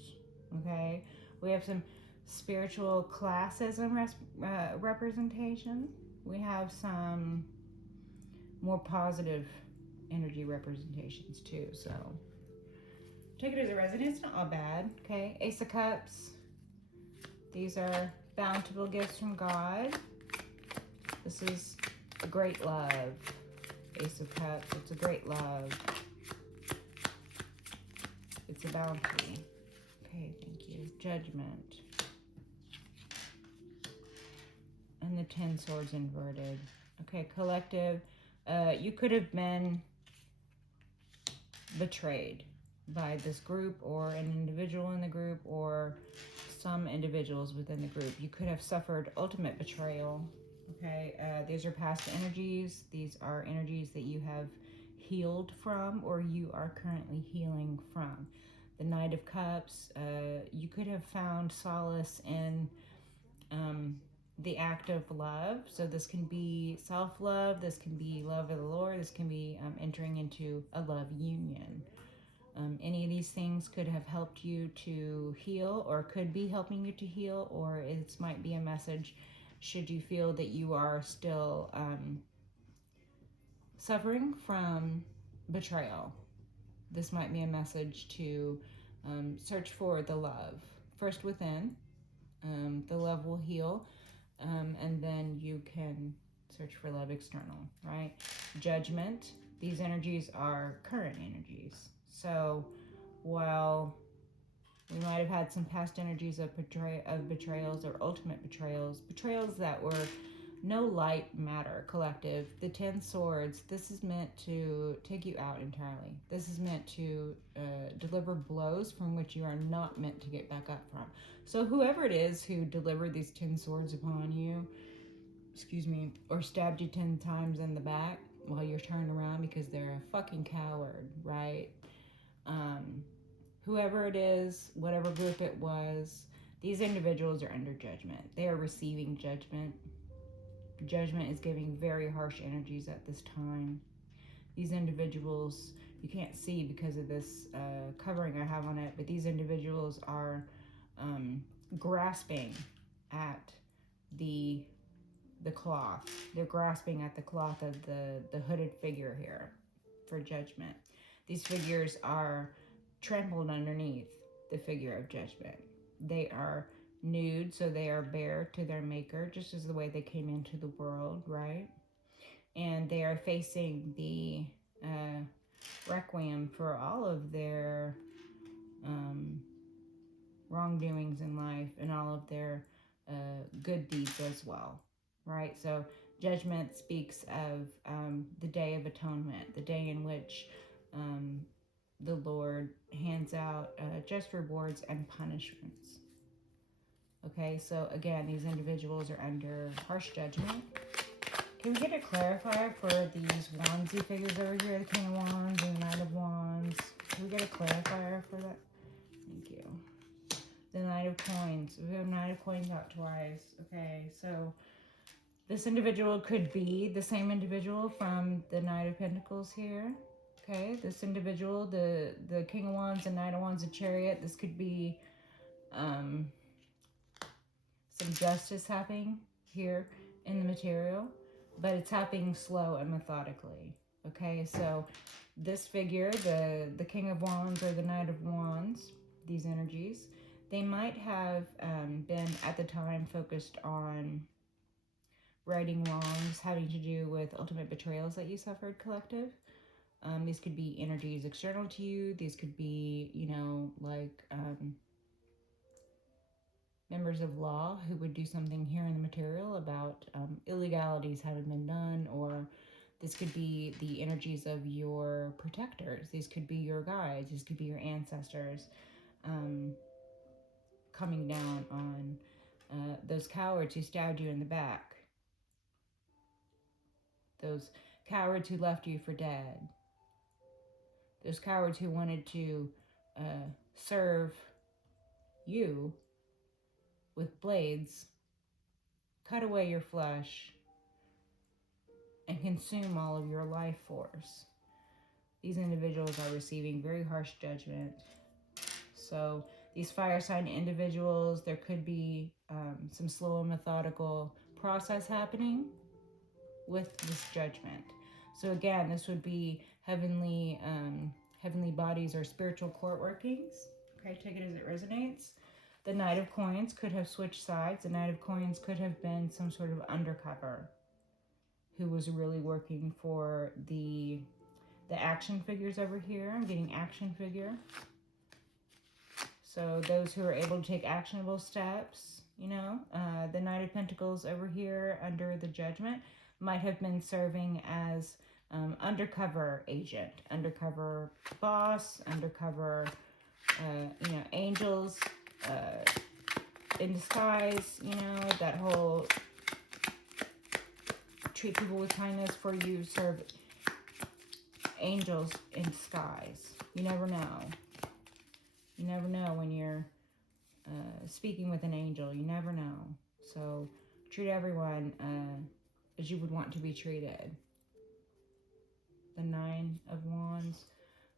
Okay, we have some spiritual classism representation. We have some more positive energy representations too. So take it as a resonance. It's not all bad. Okay, Ace of Cups. These are bountiful gifts from God. This is a great love. Ace of Cups. It's a great love. It's a bounty. Okay, thank you. Judgment. And the 10 Swords inverted. Okay, collective. You could have been betrayed by this group, or an individual in the group, or some individuals within the group. You could have suffered ultimate betrayal. Okay, these are past energies. These are energies that you have healed from, or you are currently healing from. The Knight of Cups, you could have found solace in the act of love. So this can be self-love, this can be love of the Lord, this can be entering into a love union. Any of these things could have helped you to heal, or could be helping you to heal, or it might be a message should you feel that you are still suffering from betrayal. This might be a message to search for the love. First within, the love will heal, and then you can search for love external, right? Judgment. These energies are current energies. So while we might have had some past energies of betrayals or ultimate betrayals that were no light matter, collective, the 10 Swords, this is meant to take you out entirely. This is meant to deliver blows from which you are not meant to get back up from. So whoever it is who delivered these 10 Swords upon you, excuse me, or stabbed you 10 times in the back while you're turned around because they're a fucking coward, right? Whoever it is, whatever group it was, these individuals are under judgment. They are receiving judgment. Judgment is giving very harsh energies at this time. These individuals, you can't see because of this covering I have on it, but these individuals are grasping at the cloth. They're grasping at the cloth of the hooded figure here for judgment. These figures are trampled underneath the figure of judgment. They are nude, so they are bare to their maker, just as the way they came into the world, right? And they are facing the requiem for all of their wrongdoings in life and all of their good deeds as well, right? So judgment speaks of the Day of Atonement, the day in which the Lord hands out just rewards and punishments. Okay, so again, these individuals are under harsh judgment. Can we get a clarifier for these wandsy figures over here? The King of Wands and the Knight of Wands. Can we get a clarifier for that? Thank you. The Knight of Coins. We have Knight of Coins out twice. Okay, so this individual could be the same individual from the Knight of Pentacles here. Okay, this individual, the King of Wands and Knight of Wands, the Chariot. This could be some justice happening here in the material, but it's happening slow and methodically. Okay, so this figure, the King of Wands or the Knight of Wands, these energies, they might have been at the time focused on righting wrongs having to do with ultimate betrayals that you suffered, collective. These could be energies external to you. These could be, you know, like members of law who would do something here in the material about illegalities having been done, or this could be the energies of your protectors. These could be your guides. These could be your ancestors coming down on those cowards who stabbed you in the back. Those cowards who left you for dead. Those cowards who wanted to serve you with blades, cut away your flesh, and consume all of your life force. These individuals are receiving very harsh judgment. So these fire sign individuals, there could be some slow and methodical process happening with this judgment. So again, this would be heavenly bodies or spiritual court workings. Okay, take it as it resonates. The Knight of Coins could have switched sides. The Knight of Coins could have been some sort of undercover who was really working for the action figures over here. I'm getting action figure. So those who are able to take actionable steps, you know, the Knight of Pentacles over here under the judgment might have been serving as undercover agent, undercover boss, undercover, you know, angels in disguise, you know, that whole treat people with kindness for you serve angels in disguise. You never know. You never know when you're speaking with an angel. You never know. So treat everyone as you would want to be treated. The Nine of Wands.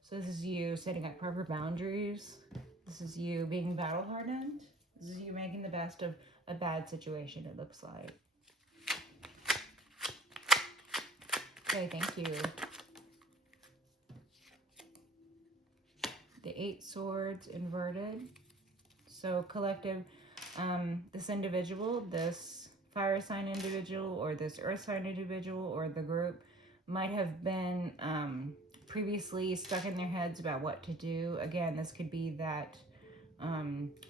So this is you setting up proper boundaries. This is you being battle hardened. This is you making the best of a bad situation, it looks like. Okay, thank you. The Eight Swords inverted. So collective, this individual, this fire sign individual, or this earth sign individual, or the group might have been previously stuck in their heads about what to do. Again, this could be that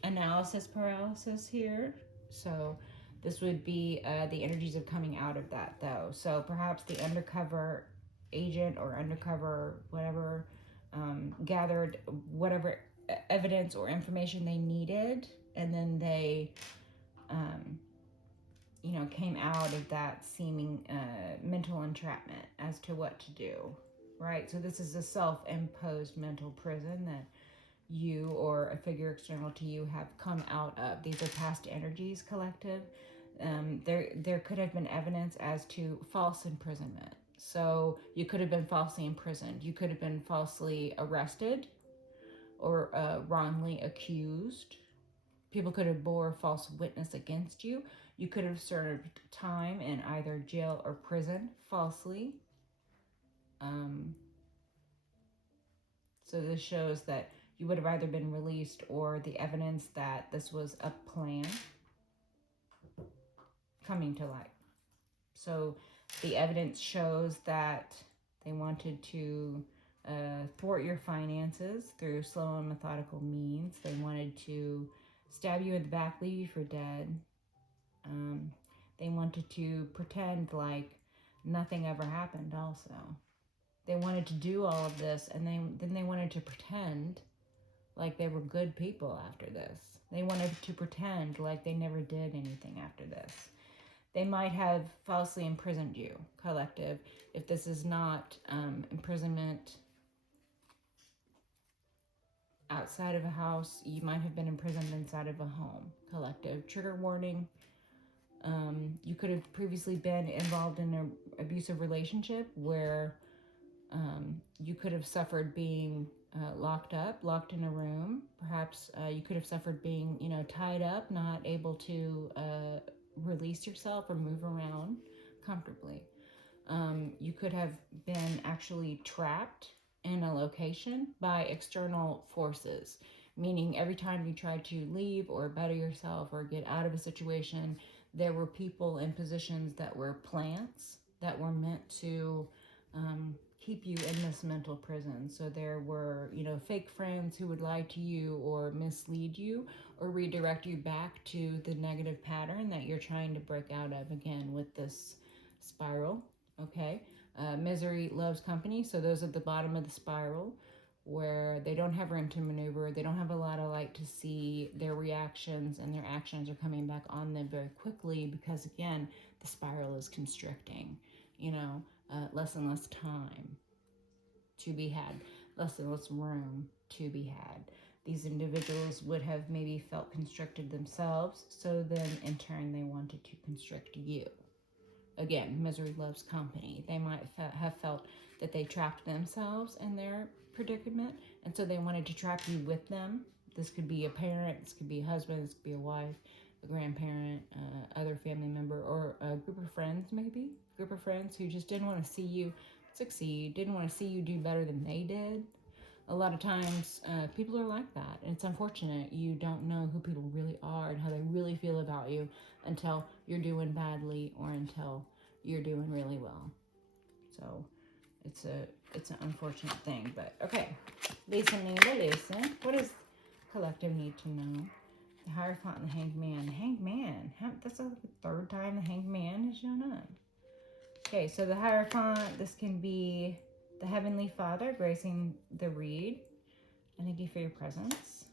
analysis paralysis here. So this would be the energies of coming out of that, though. So perhaps the undercover agent or undercover whatever gathered whatever evidence or information they needed, and then they came out of that seeming mental entrapment as to what to do, right? So this is a self-imposed mental prison that you or a figure external to you have come out of. These are past energies, collective. There could have been evidence as to false imprisonment. So you could have been falsely imprisoned. You could have been falsely arrested or wrongly accused. People could have bore false witness against you. You could have served time in either jail or prison falsely. So this shows that you would have either been released or the evidence that this was a plan coming to light. So the evidence shows that they wanted to thwart your finances through slow and methodical means. They wanted to stab you in the back, leave you for dead. They wanted to pretend like nothing ever happened also. They wanted to do all of this, and then they wanted to pretend like they were good people after this. They wanted to pretend like they never did anything after this. They might have falsely imprisoned you, collective. If this is not imprisonment outside of a house, you might have been imprisoned inside of a home, collective. Trigger warning. You could have previously been involved in an abusive relationship where you could have suffered being locked in a room. Perhaps you could have suffered being, tied up, not able to release yourself or move around comfortably. You could have been actually trapped in a location by external forces, meaning every time you tried to leave or better yourself or get out of a situation, there were people in positions that were plants that were meant to keep you in this mental prison. So there were, fake friends who would lie to you or mislead you or redirect you back to the negative pattern that you're trying to break out of, again, with this spiral, okay? Misery loves company, so those at the bottom of the spiral where they don't have room to maneuver, they don't have a lot of light to see, their reactions and their actions are coming back on them very quickly because, again, the spiral is constricting, less and less time to be had, less and less room to be had. These individuals would have maybe felt constricted themselves, so then in turn they wanted to constrict you. Again, misery loves company. They might have felt that they trapped themselves in their predicament, and so they wanted to trap you with them. This could be a parent, this could be a husband, this could be a wife, a grandparent, other family member, or a group of friends maybe. Group of friends who just didn't want to see you succeed, didn't want to see you do better than they did. A lot of times, people are like that, and it's unfortunate. You don't know who people really are and how they really feel about you until you're doing badly or until you're doing really well. So it's an unfortunate thing, but okay. Listen. What does collective need to know? The Hierophant and the Hanged Man. The Hanged Man. That's the third time the Hanged Man has shown up. Okay, so the Hierophant, this can be the Heavenly Father gracing the reed. And thank you for your presence.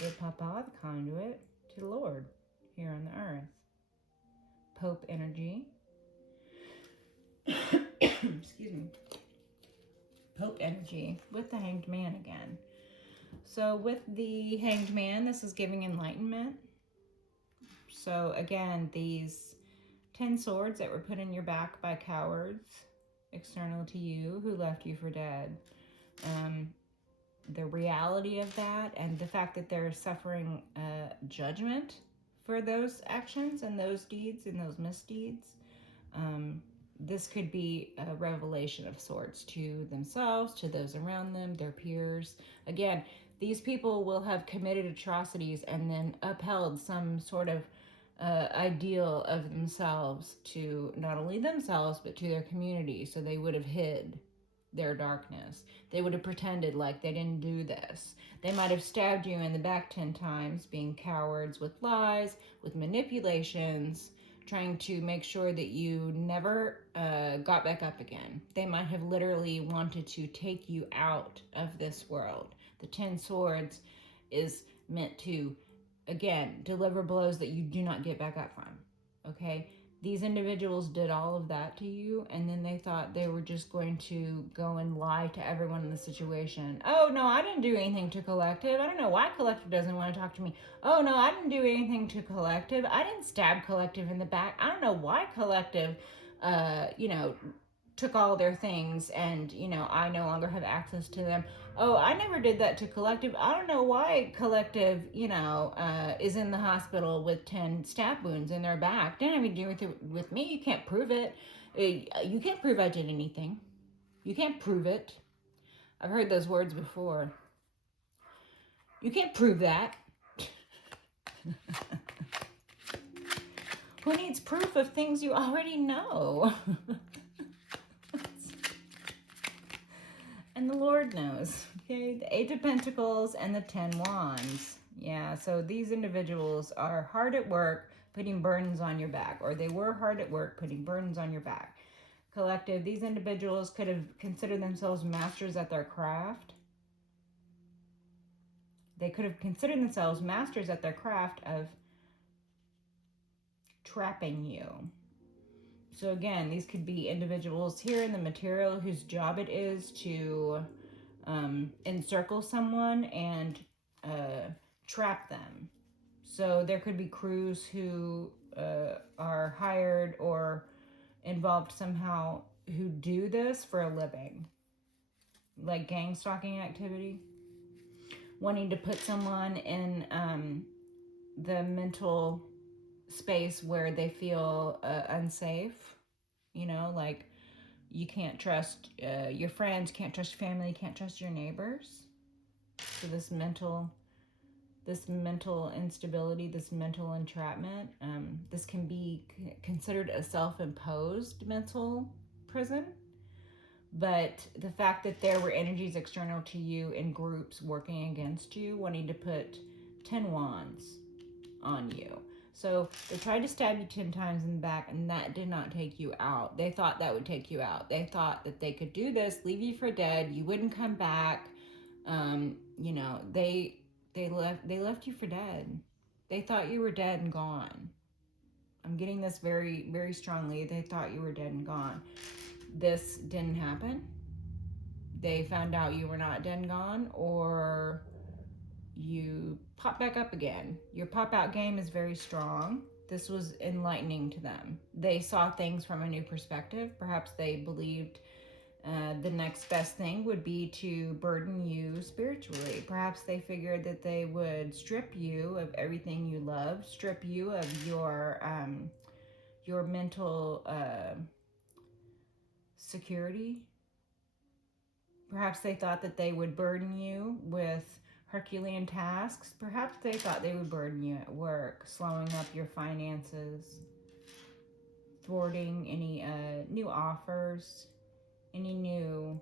El Papa, the conduit to the Lord here on the earth. Pope energy. Excuse me. Pope energy with the Hanged Man again. So with the Hanged Man, this is giving enlightenment. So again, these 10 swords that were put in your back by cowards external to you who left you for dead. The reality of that and the fact that they're suffering judgment for those actions and those deeds and those misdeeds. This could be a revelation of sorts to themselves, to those around them, their peers. Again, these people will have committed atrocities and then upheld some sort of ideal of themselves to not only themselves, but to their community. So they would have hid their darkness. They would have pretended like they didn't do this. They might have stabbed you in the back 10 times, being cowards with lies, with manipulations, trying to make sure that you never got back up again. They might have literally wanted to take you out of this world. The 10 swords is meant to, again, deliver blows that you do not get back up from. Okay? These individuals did all of that to you, and then they thought they were just going to go and lie to everyone in the situation. Oh, no, I didn't do anything to Collective. I don't know why Collective doesn't want to talk to me. Oh, no, I didn't do anything to Collective. I didn't stab Collective in the back. I don't know why Collective, took all their things and, I no longer have access to them. Oh, I never did that to Collective. I don't know why Collective, is in the hospital with 10 stab wounds in their back. Didn't have anything to do with me. You can't prove it. You can't prove I did anything. You can't prove it. I've heard those words before. You can't prove that. Who needs proof of things you already know? And the Lord knows. Okay, the 8 of Pentacles and the 10 Wands. Yeah, so these individuals are hard at work putting burdens on your back, or they were hard at work putting burdens on your back. Collective, these individuals could have considered themselves masters at their craft. They could have considered themselves masters at their craft of trapping you. So again, these could be individuals here in the material whose job it is to encircle someone and trap them. So there could be crews who are hired or involved somehow who do this for a living, like gang stalking activity, wanting to put someone in the mental space where they feel unsafe, like you can't trust your friends, can't trust your family, can't trust your neighbors. So this mental instability, this mental entrapment, this can be considered a self-imposed mental prison. But the fact that there were energies external to you in groups working against you, wanting to put 10 wands on you. So they tried to stab you 10 times in the back, and that did not take you out. They thought that would take you out. They thought that they could do this, leave you for dead, you wouldn't come back. They left you for dead. They thought you were dead and gone. I'm getting this very, very strongly. They thought you were dead and gone. This didn't happen. They found out you were not dead and gone, or you pop back up again. Your pop out game is very strong. This was enlightening to them. They saw things from a new perspective. Perhaps they believed the next best thing would be to burden you spiritually. Perhaps they figured that they would strip you of everything you love, strip you of your mental security. Perhaps they thought that they would burden you with Herculean tasks. Perhaps they thought they would burden you at work, slowing up your finances, thwarting any new offers, any new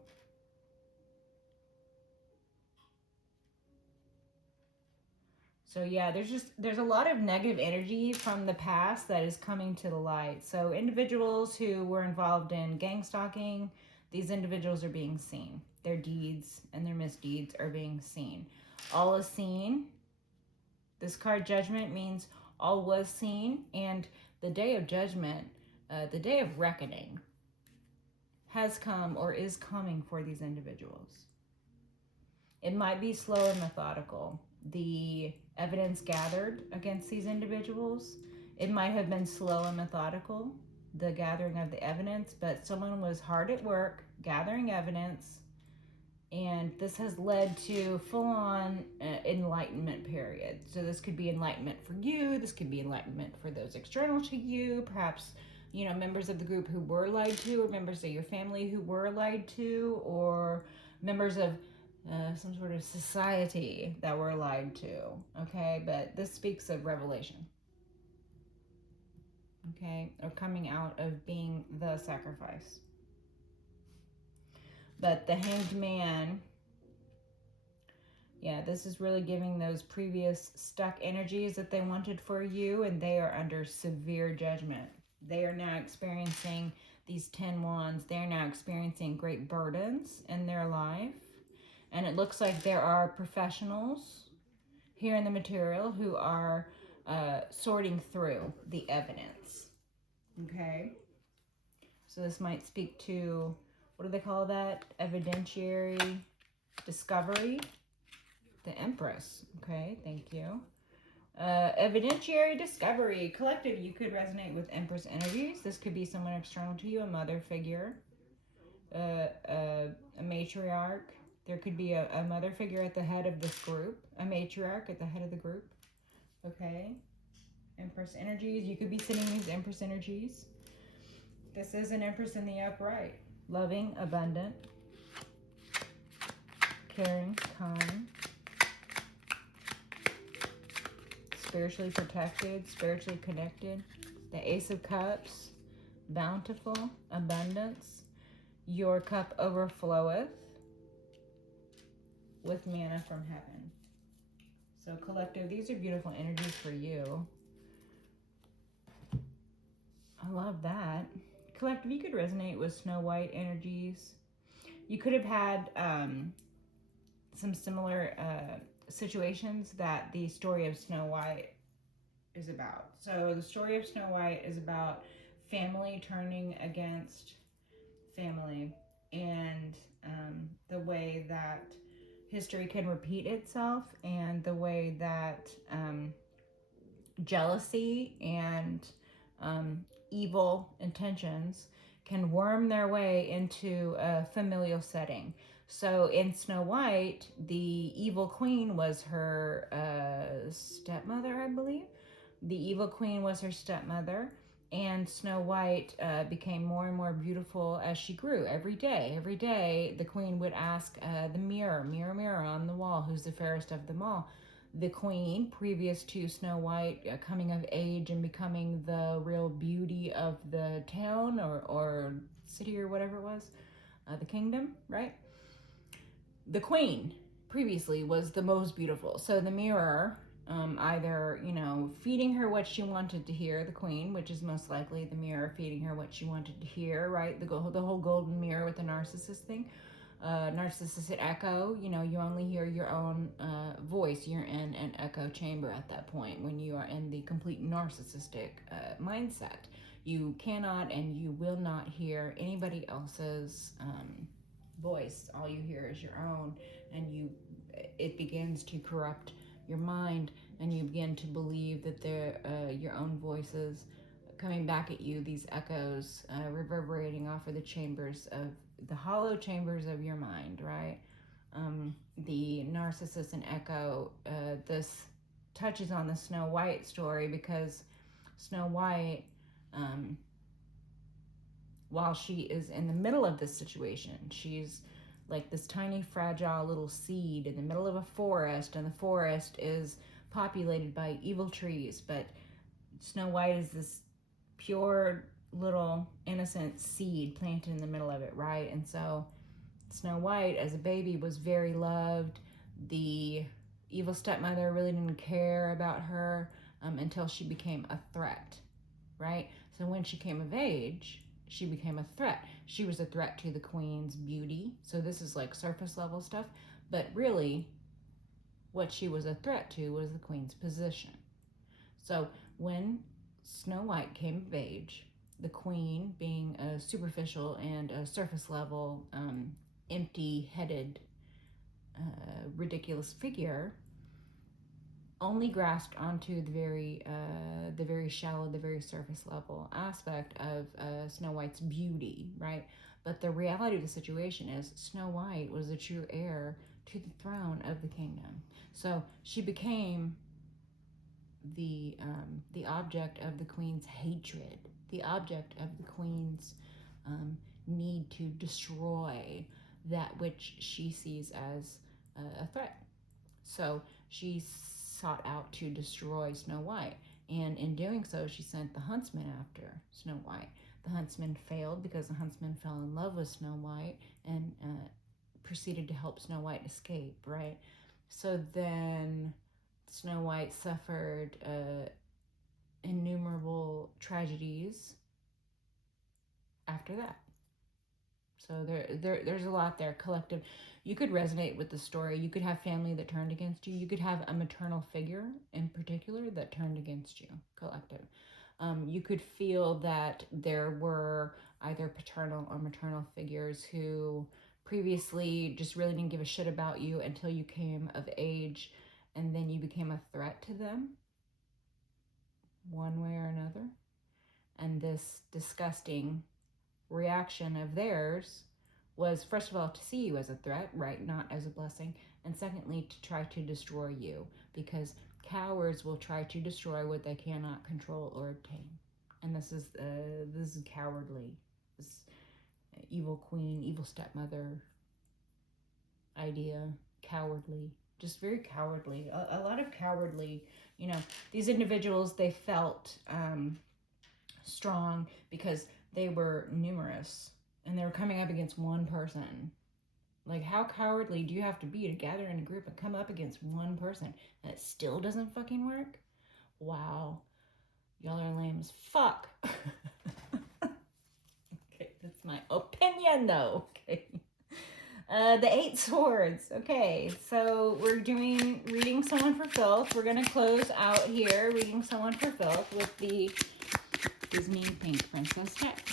So yeah, there's a lot of negative energy from the past that is coming to the light. So individuals who were involved in gang stalking, these individuals are being seen. Their deeds and their misdeeds are being seen. All is seen. This card Judgment means all was seen, and the day of judgment, the day of reckoning, has come or is coming for these individuals. It might be slow and methodical. The evidence gathered against these individuals, it might have been slow and methodical, the gathering of the evidence, but someone was hard at work gathering evidence, and this has led to full-on enlightenment period. So this could be enlightenment for you, this could be enlightenment for those external to you, perhaps members of the group who were lied to, or members of your family who were lied to, or members of some sort of society that were lied to, okay? But this speaks of revelation, okay? Or coming out of being the sacrifice. But the Hanged Man, yeah, this is really giving those previous stuck energies that they wanted for you, and they are under severe judgment. They are now experiencing these 10 wands. They are now experiencing great burdens in their life. And it looks like there are professionals here in the material who are sorting through the evidence. Okay. So this might speak to, what do they call that? Evidentiary discovery. The Empress. Okay, thank you. Evidentiary discovery. Collective, you could resonate with Empress energies. This could be someone external to you, a mother figure, a matriarch. There could be a mother figure at the head of this group, a matriarch at the head of the group. Okay. Empress energies. You could be sitting these Empress energies. This is an Empress in the upright. Loving, abundant, caring, kind, spiritually protected, spiritually connected. The Ace of Cups, bountiful, abundance. Your cup overfloweth with manna from heaven. So collective, these are beautiful energies for you. I love that. Collective, you could resonate with Snow White energies. You could have had some similar situations that the story of Snow White is about. So the story of Snow White is about family turning against family, and the way that history can repeat itself, and the way that jealousy and evil intentions can worm their way into a familial setting. So in Snow White, the evil queen was her stepmother, I believe. The evil queen was her stepmother, and Snow White became more and more beautiful as she grew. Every day, the queen would ask the mirror, mirror, mirror on the wall, who's the fairest of them all. The queen, previous to Snow White coming of age and becoming the real beauty of the town or city or whatever it was, the kingdom, right? The queen previously was the most beautiful. So the mirror, either, feeding her what she wanted to hear, the queen, which is most likely the mirror feeding her what she wanted to hear, right? The whole golden mirror with the narcissist thing. Narcissistic echo, you only hear your own voice. You're in an echo chamber at that point when you are in the complete narcissistic mindset. You cannot and you will not hear anybody else's voice. All you hear is your own, and it begins to corrupt your mind, and you begin to believe that they're your own voices coming back at you, these echoes reverberating off of the hollow chambers of your mind, right? The narcissist and echo, this touches on the Snow White story, because Snow White, while she is in the middle of this situation, she's like this tiny, fragile little seed in the middle of a forest, and the forest is populated by evil trees, but Snow White is this pure little innocent seed planted in the middle of it, right? And so Snow White as a baby was very loved. The evil stepmother really didn't care about her until she became a threat, right? So when she came of age, she became a threat. She was a threat to the queen's beauty. So this is like surface level stuff, but really what she was a threat to was the queen's position. So when Snow White came of age, the queen, being a superficial and a surface level, empty-headed, ridiculous figure, only grasped onto the very shallow, the very surface level aspect of Snow White's beauty, right? But the reality of the situation is Snow White was the true heir to the throne of the kingdom. So she became the object of the queen's hatred, the object of the queen's need to destroy that which she sees as a threat. So she sought out to destroy Snow White, and in doing so, she sent the huntsman after Snow White. The huntsman failed because the huntsman fell in love with Snow White and proceeded to help Snow White escape, right? So then Snow White suffered innumerable tragedies after that. So there's a lot there. Collective, you could resonate with the story. You could have family that turned against you. You could have a maternal figure in particular that turned against you. Collective. You could feel that there were either paternal or maternal figures who previously just really didn't give a shit about you until you came of age, and then you became a threat to them one way or another. And this disgusting reaction of theirs was, first of all, to see you as a threat, right, not as a blessing, and secondly, to try to destroy you, because cowards will try to destroy what they cannot control or obtain. And this is cowardly. This evil queen, evil stepmother idea, cowardly, just very cowardly. A lot of cowardly. These individuals, they felt strong because they were numerous and they were coming up against one person. Like, how cowardly do you have to be to gather in a group and come up against one person and it still doesn't fucking work? Wow. Y'all are lame as fuck. Okay, that's my opinion though. Okay. The 8 swords. Okay, so we're doing reading someone for filth. We're going to close out here reading someone for filth with the Disney Pink Princess deck.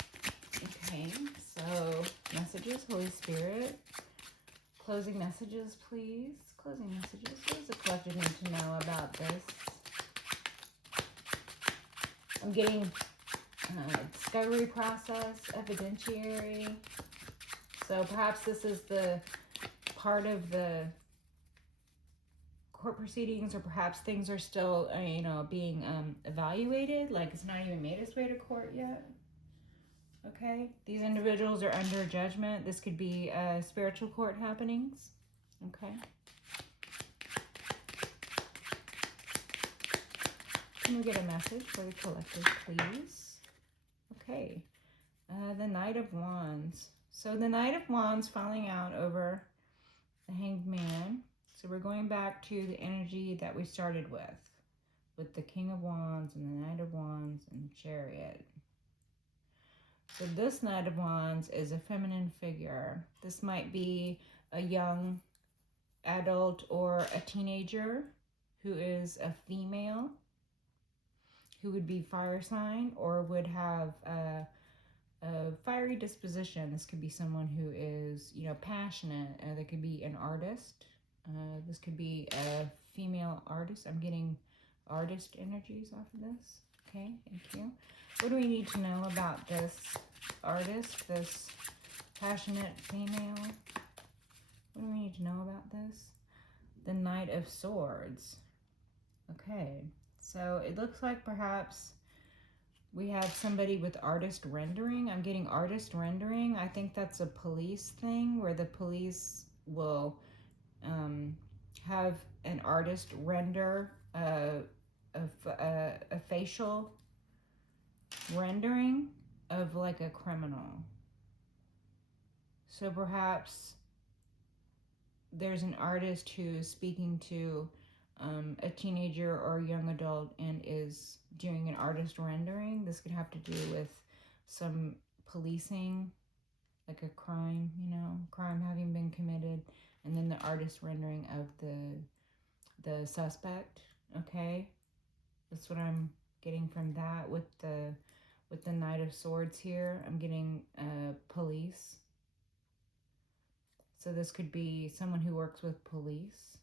Okay, so messages, Holy Spirit. Closing messages, please. Closing messages. What does the collective need to know about this? I'm getting discovery process, evidentiary. So perhaps this is the part of the court proceedings, or perhaps things are still, being evaluated. Like, it's not even made its way to court yet. Okay, these individuals are under judgment. This could be spiritual court happenings. Okay. Can we get a message for the collective, please? Okay. The Knight of Wands. So the Knight of Wands falling out over the Hanged Man. So we're going back to the energy that we started with the King of Wands and the Knight of Wands and the Chariot. So this Knight of Wands is a feminine figure. This might be a young adult or a teenager who is a female, who would be fire sign or would have a fiery disposition. This could be someone who is, passionate. They could be an artist. This could be a female artist. I'm getting artist energies off of this. Okay, thank you. What do we need to know about this artist, this passionate female? What do we need to know about this? The Knight of Swords. Okay, so it looks like perhaps we have somebody with artist rendering. I'm getting artist rendering. I think that's a police thing where the police will have an artist render a facial rendering of like a criminal. So perhaps there's an artist who's speaking to a teenager or a young adult and is doing an artist rendering. This could have to do with some policing, like a crime, crime having been committed, and then the artist rendering of the suspect. Okay, that's what I'm getting from that with the Knight of Swords here. I'm getting police. So this could be someone who works with police.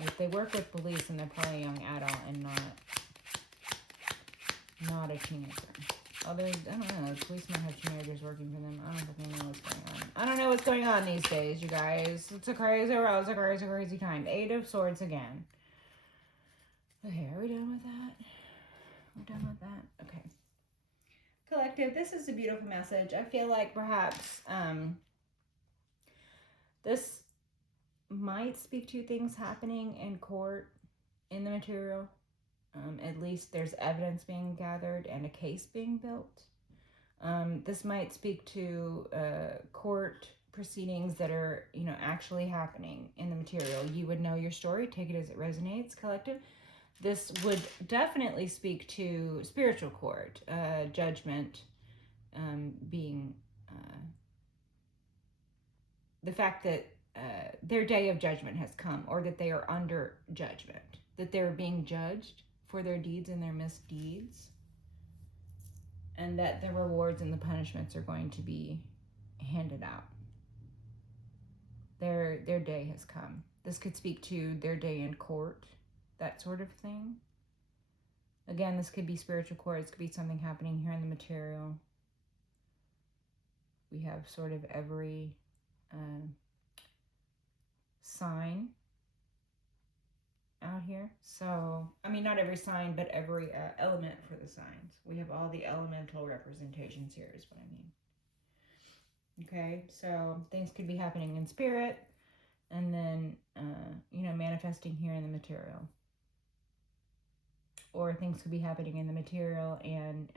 If they work with police, then they're probably a young adult and not a teenager. Although, I don't know, the police might have teenagers working for them. I don't fucking know what's going on. I don't know what's going on these days, you guys. It's a crazy world. It's a crazy, crazy time. 8 of Swords again. Okay, are we done with that? We're done with that? Okay. Collective, this is a beautiful message. I feel like perhaps this might speak to things happening in court in the material. At least there's evidence being gathered and a case being built. This might speak to court proceedings that are, actually happening in the material. You would know your story. Take it as it resonates, collective. This would definitely speak to spiritual court, judgment, being the fact that their day of judgment has come, or that they are under judgment, that they're being judged for their deeds and their misdeeds, and that the rewards and the punishments are going to be handed out. Their day has come. This could speak to their day in court, that sort of thing. Again, this could be spiritual court. This could be something happening here in the material. We have sort of every sign out here. So, I mean, not every sign, but every element for the signs. We have all the elemental representations here is what I mean. Okay, so things could be happening in spirit and then, manifesting here in the material. Or things could be happening in the material and,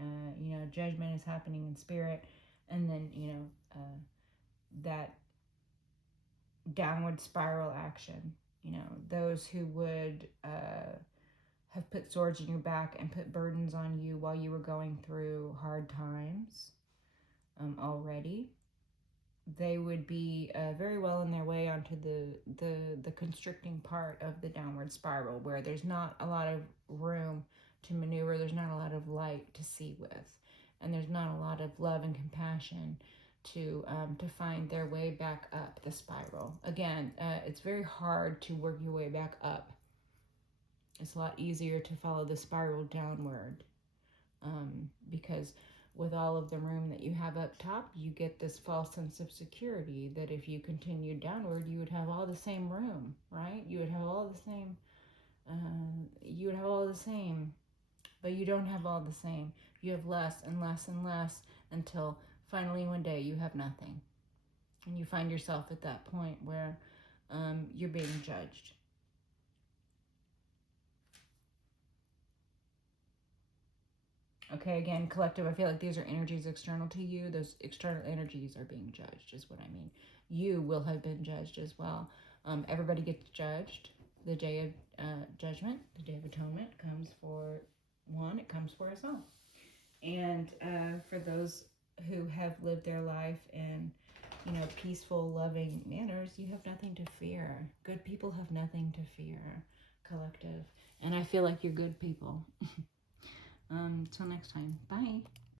judgment is happening in spirit. And then, that downward spiral action. Those who would have put swords in your back and put burdens on you while you were going through hard times already, they would be very well on their way onto the constricting part of the downward spiral, where there's not a lot of room to maneuver, there's not a lot of light to see with, and there's not a lot of love and compassion to find their way back up the spiral. Again, it's very hard to work your way back up. It's a lot easier to follow the spiral downward, because with all of the room that you have up top, you get this false sense of security that if you continued downward, you would have all the same room, right? You would have all the same, but you don't have all the same. You have less and less and less until finally one day you have nothing. And you find yourself at that point where you're being judged. Okay, again, collective, I feel like these are energies external to you. Those external energies are being judged, is what I mean. You will have been judged as well. Everybody gets judged. The day of judgment, the day of atonement comes for one, it comes for us all. And for those who have lived their life in, peaceful, loving manners, you have nothing to fear. Good people have nothing to fear, collective. And I feel like you're good people. Till next time. Bye.